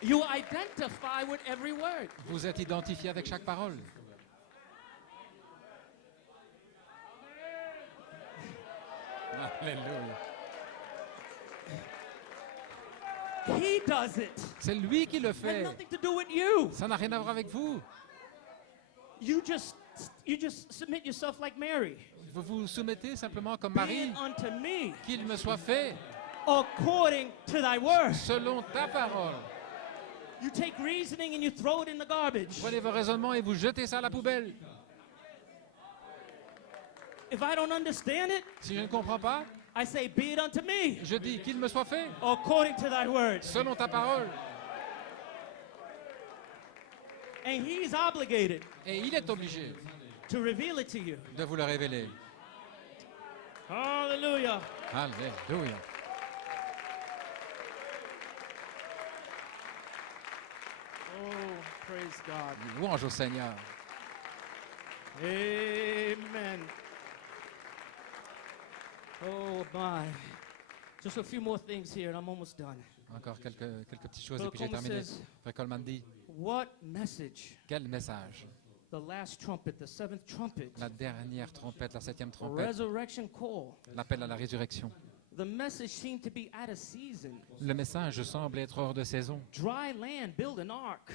You identify with every word. Vous êtes identifié avec chaque parole. Alléluia. He does it. C'est lui qui le It fait. has nothing to do with you. Ça n'a rien à voir avec vous. You just submit yourself like Mary. Vous vous soumettez simplement comme Be Marie, it unto me qu'il me soit fait according to thy word. selon ta parole. You take reasoning and you throw it in the garbage. Prenez vos raisonnements et vous jetez ça à la poubelle. If I don't understand it, Si je ne comprends pas, I say, be it unto me je dis qu'il me soit fait according to thy word. selon ta parole. And he's obligated Et il est obligé to reveal it to you. de vous le révéler. Hallelujah. Alléluia. Oh, praise God. Louange au Seigneur. Amen. Oh my. Just a few more things here and I'm almost done. Encore quelques petites choses et Brother puis j'ai Coleman terminé. says, Frère Coleman dit, what message? quel message? The last trumpet, the seventh trumpet. La dernière trompette, la 7e A trompette, resurrection call. l'appel à la résurrection. The message seemed to be out of season. Le message semble être hors de saison. Dry land, build an ark.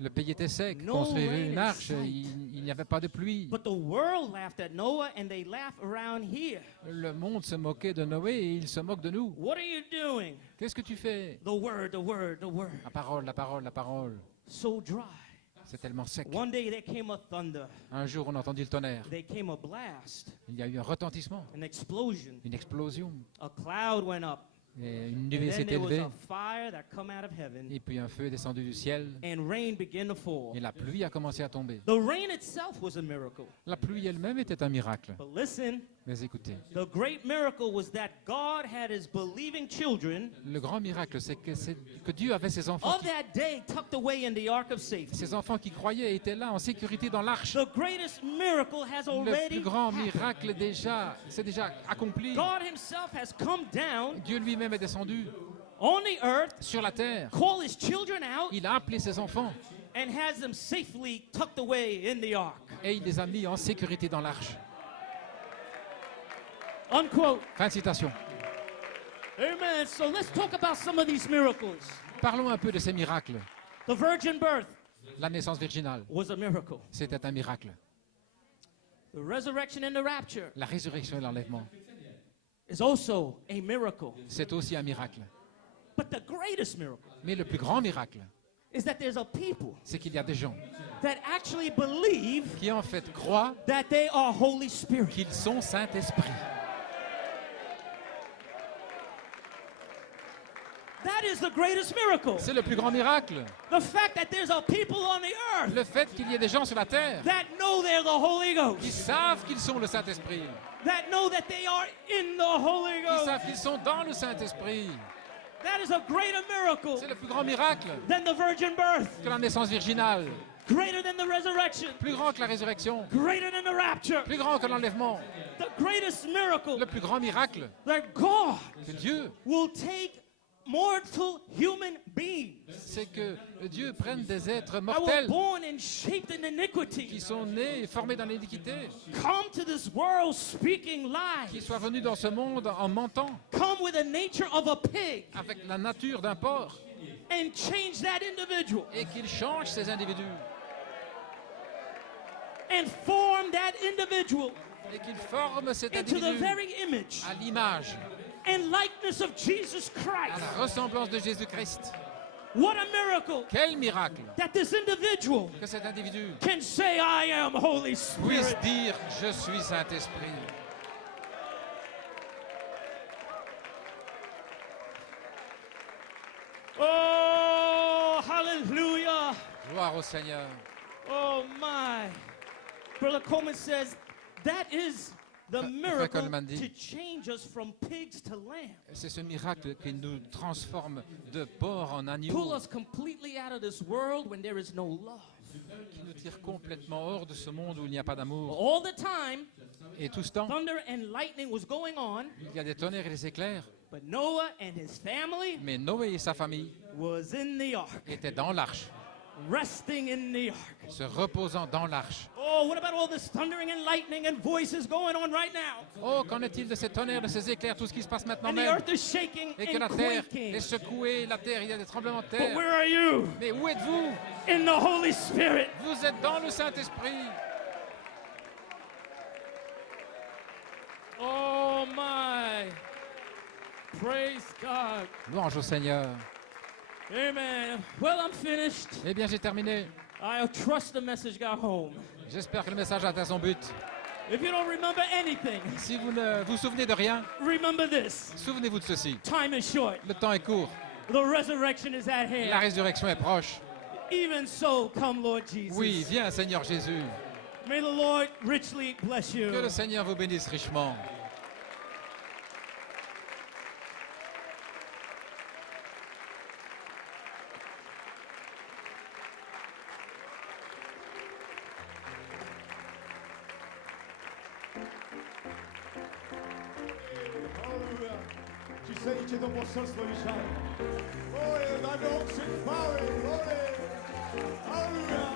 Le pays était sec, No construire rain une in arche, sight. il n'y avait pas de pluie. But the world laughed at Noah and they laugh around here. Le monde se moquait de Noé et il se moque de nous. What are you doing? Qu'est-ce que tu fais? The word, the word, the word. La parole, la parole, la parole. So dry. C'est tellement sec. One day there came a thunder. Un jour, on a entendu le tonnerre. There came a blast, Il y a eu un retentissement, an explosion. une explosion. A cloud went up. Et une And nuée s'est then there was élevée. a fire that come out of heaven. Et puis un feu est descendu du ciel. And rain began to fall. Et la pluie a commencé à tomber. The rain itself was a miracle. La pluie elle-même était un miracle. But listen, Mais écoutez, the great miracle was that God had his believing children le grand miracle, c'est que Dieu avait ses enfants. of that day tucked away in the ark of safety. Ses enfants qui croyaient étaient là en sécurité dans l'arche. The greatest miracle has Le already plus grand happened. miracle c'est déjà accompli. God himself has come down Dieu lui-même est descendu on the earth, sur la terre. called his children out, Il a appelé ses enfants and has them safely tucked away in the ark. et il les a mis en sécurité dans l'arche. Unquote. Fin de citation. Amen. So let's talk about some of these miracles. Parlons un peu de ces miracles. The virgin birth La naissance virginale, was a miracle. c'était un miracle. The resurrection and the rapture La résurrection et l'enlèvement, is also a miracle. c'est aussi un miracle. But the greatest miracle Mais le plus grand miracle, is that there's a people c'est qu'il y a des gens that actually believe qui en fait croient that they are Holy Spirit. qu'ils sont Saint-Esprit. That is the greatest miracle. C'est le plus grand miracle. The fact that there's a people on the earth Le fait qu'il y ait des gens sur la terre that know they're the Holy qui Ghost, savent qu'ils sont le Saint-Esprit, that know that they are in the Holy qui Ghost. savent qu'ils sont dans le Saint-Esprit. That is a greater miracle C'est le plus grand miracle than the virgin birth, que la naissance virginale, greater than the resurrection, plus grand que la résurrection, greater than the rapture, plus grand que l'enlèvement. the greatest miracle Le plus grand miracle, that God que Dieu, will take mortal human beings c'est que Dieu prenne des êtres that were mortels born and shaped in qui iniquity, sont nés et formés dans l'iniquité, come to this world speaking qui lies, soient venus dans ce monde en mentant, come with the nature of a pig, avec la nature d'un porc, and change that individual et qu'ils changent ces individus, and form that individual et qu'ils forment cet into the individu very image à l'image, and likeness of Jesus à Christ. la ressemblance de Jésus-Christ. What a miracle Quel miracle that this individual que cet individu can say, I am Holy puisse Spirit. dire « Je suis Saint-Esprit ». Oh, hallelujah. Gloire au Seigneur. Oh, my. Brother Coleman says that is the miracle Coleman dit- to change us from pigs to lamb. C'est ce miracle qui nous transforme de porc en Pull agneau, us completely out of this world when there is no love. qui nous tire complètement hors de ce monde où il n'y a pas d'amour. All the time, Et tout ce temps, thunder and lightning was going on, il y a des tonnerres et des éclairs, but Noah and his family mais Noé et sa famille was in the ark, étaient dans l'arche, resting in the ark. se reposant dans l'arche. Oh, what about all this thundering and lightning and voices going on right now? Oh, qu'en est-il de ces tonnerres, de ces éclairs, tout ce qui se passe maintenant And the même? earth is shaking Et que la and terre quaking. est secouée, la terre, il y a des tremblements de But terre. where are you? Mais où êtes-vous? In the Holy Spirit. Vous êtes dans le Saint-Esprit. Oh my. Praise God. Louange au Seigneur. Amen. Well, I'm finished. Eh bien, j'ai terminé. I trust the message got home. J'espère que le message a atteint son but. If you don't remember anything, Si vous ne vous souvenez de rien, remember this. souvenez-vous de ceci. Time is short. Le temps est court. The resurrection is at La hand. résurrection est proche. Even so, come Lord Jesus. Oui, viens Seigneur Jésus. May the Lord richly bless you. Que le Seigneur vous bénisse richement. Всеючи до посольства віщає. Ой, на ног сить хвали, ой, аллилуйя.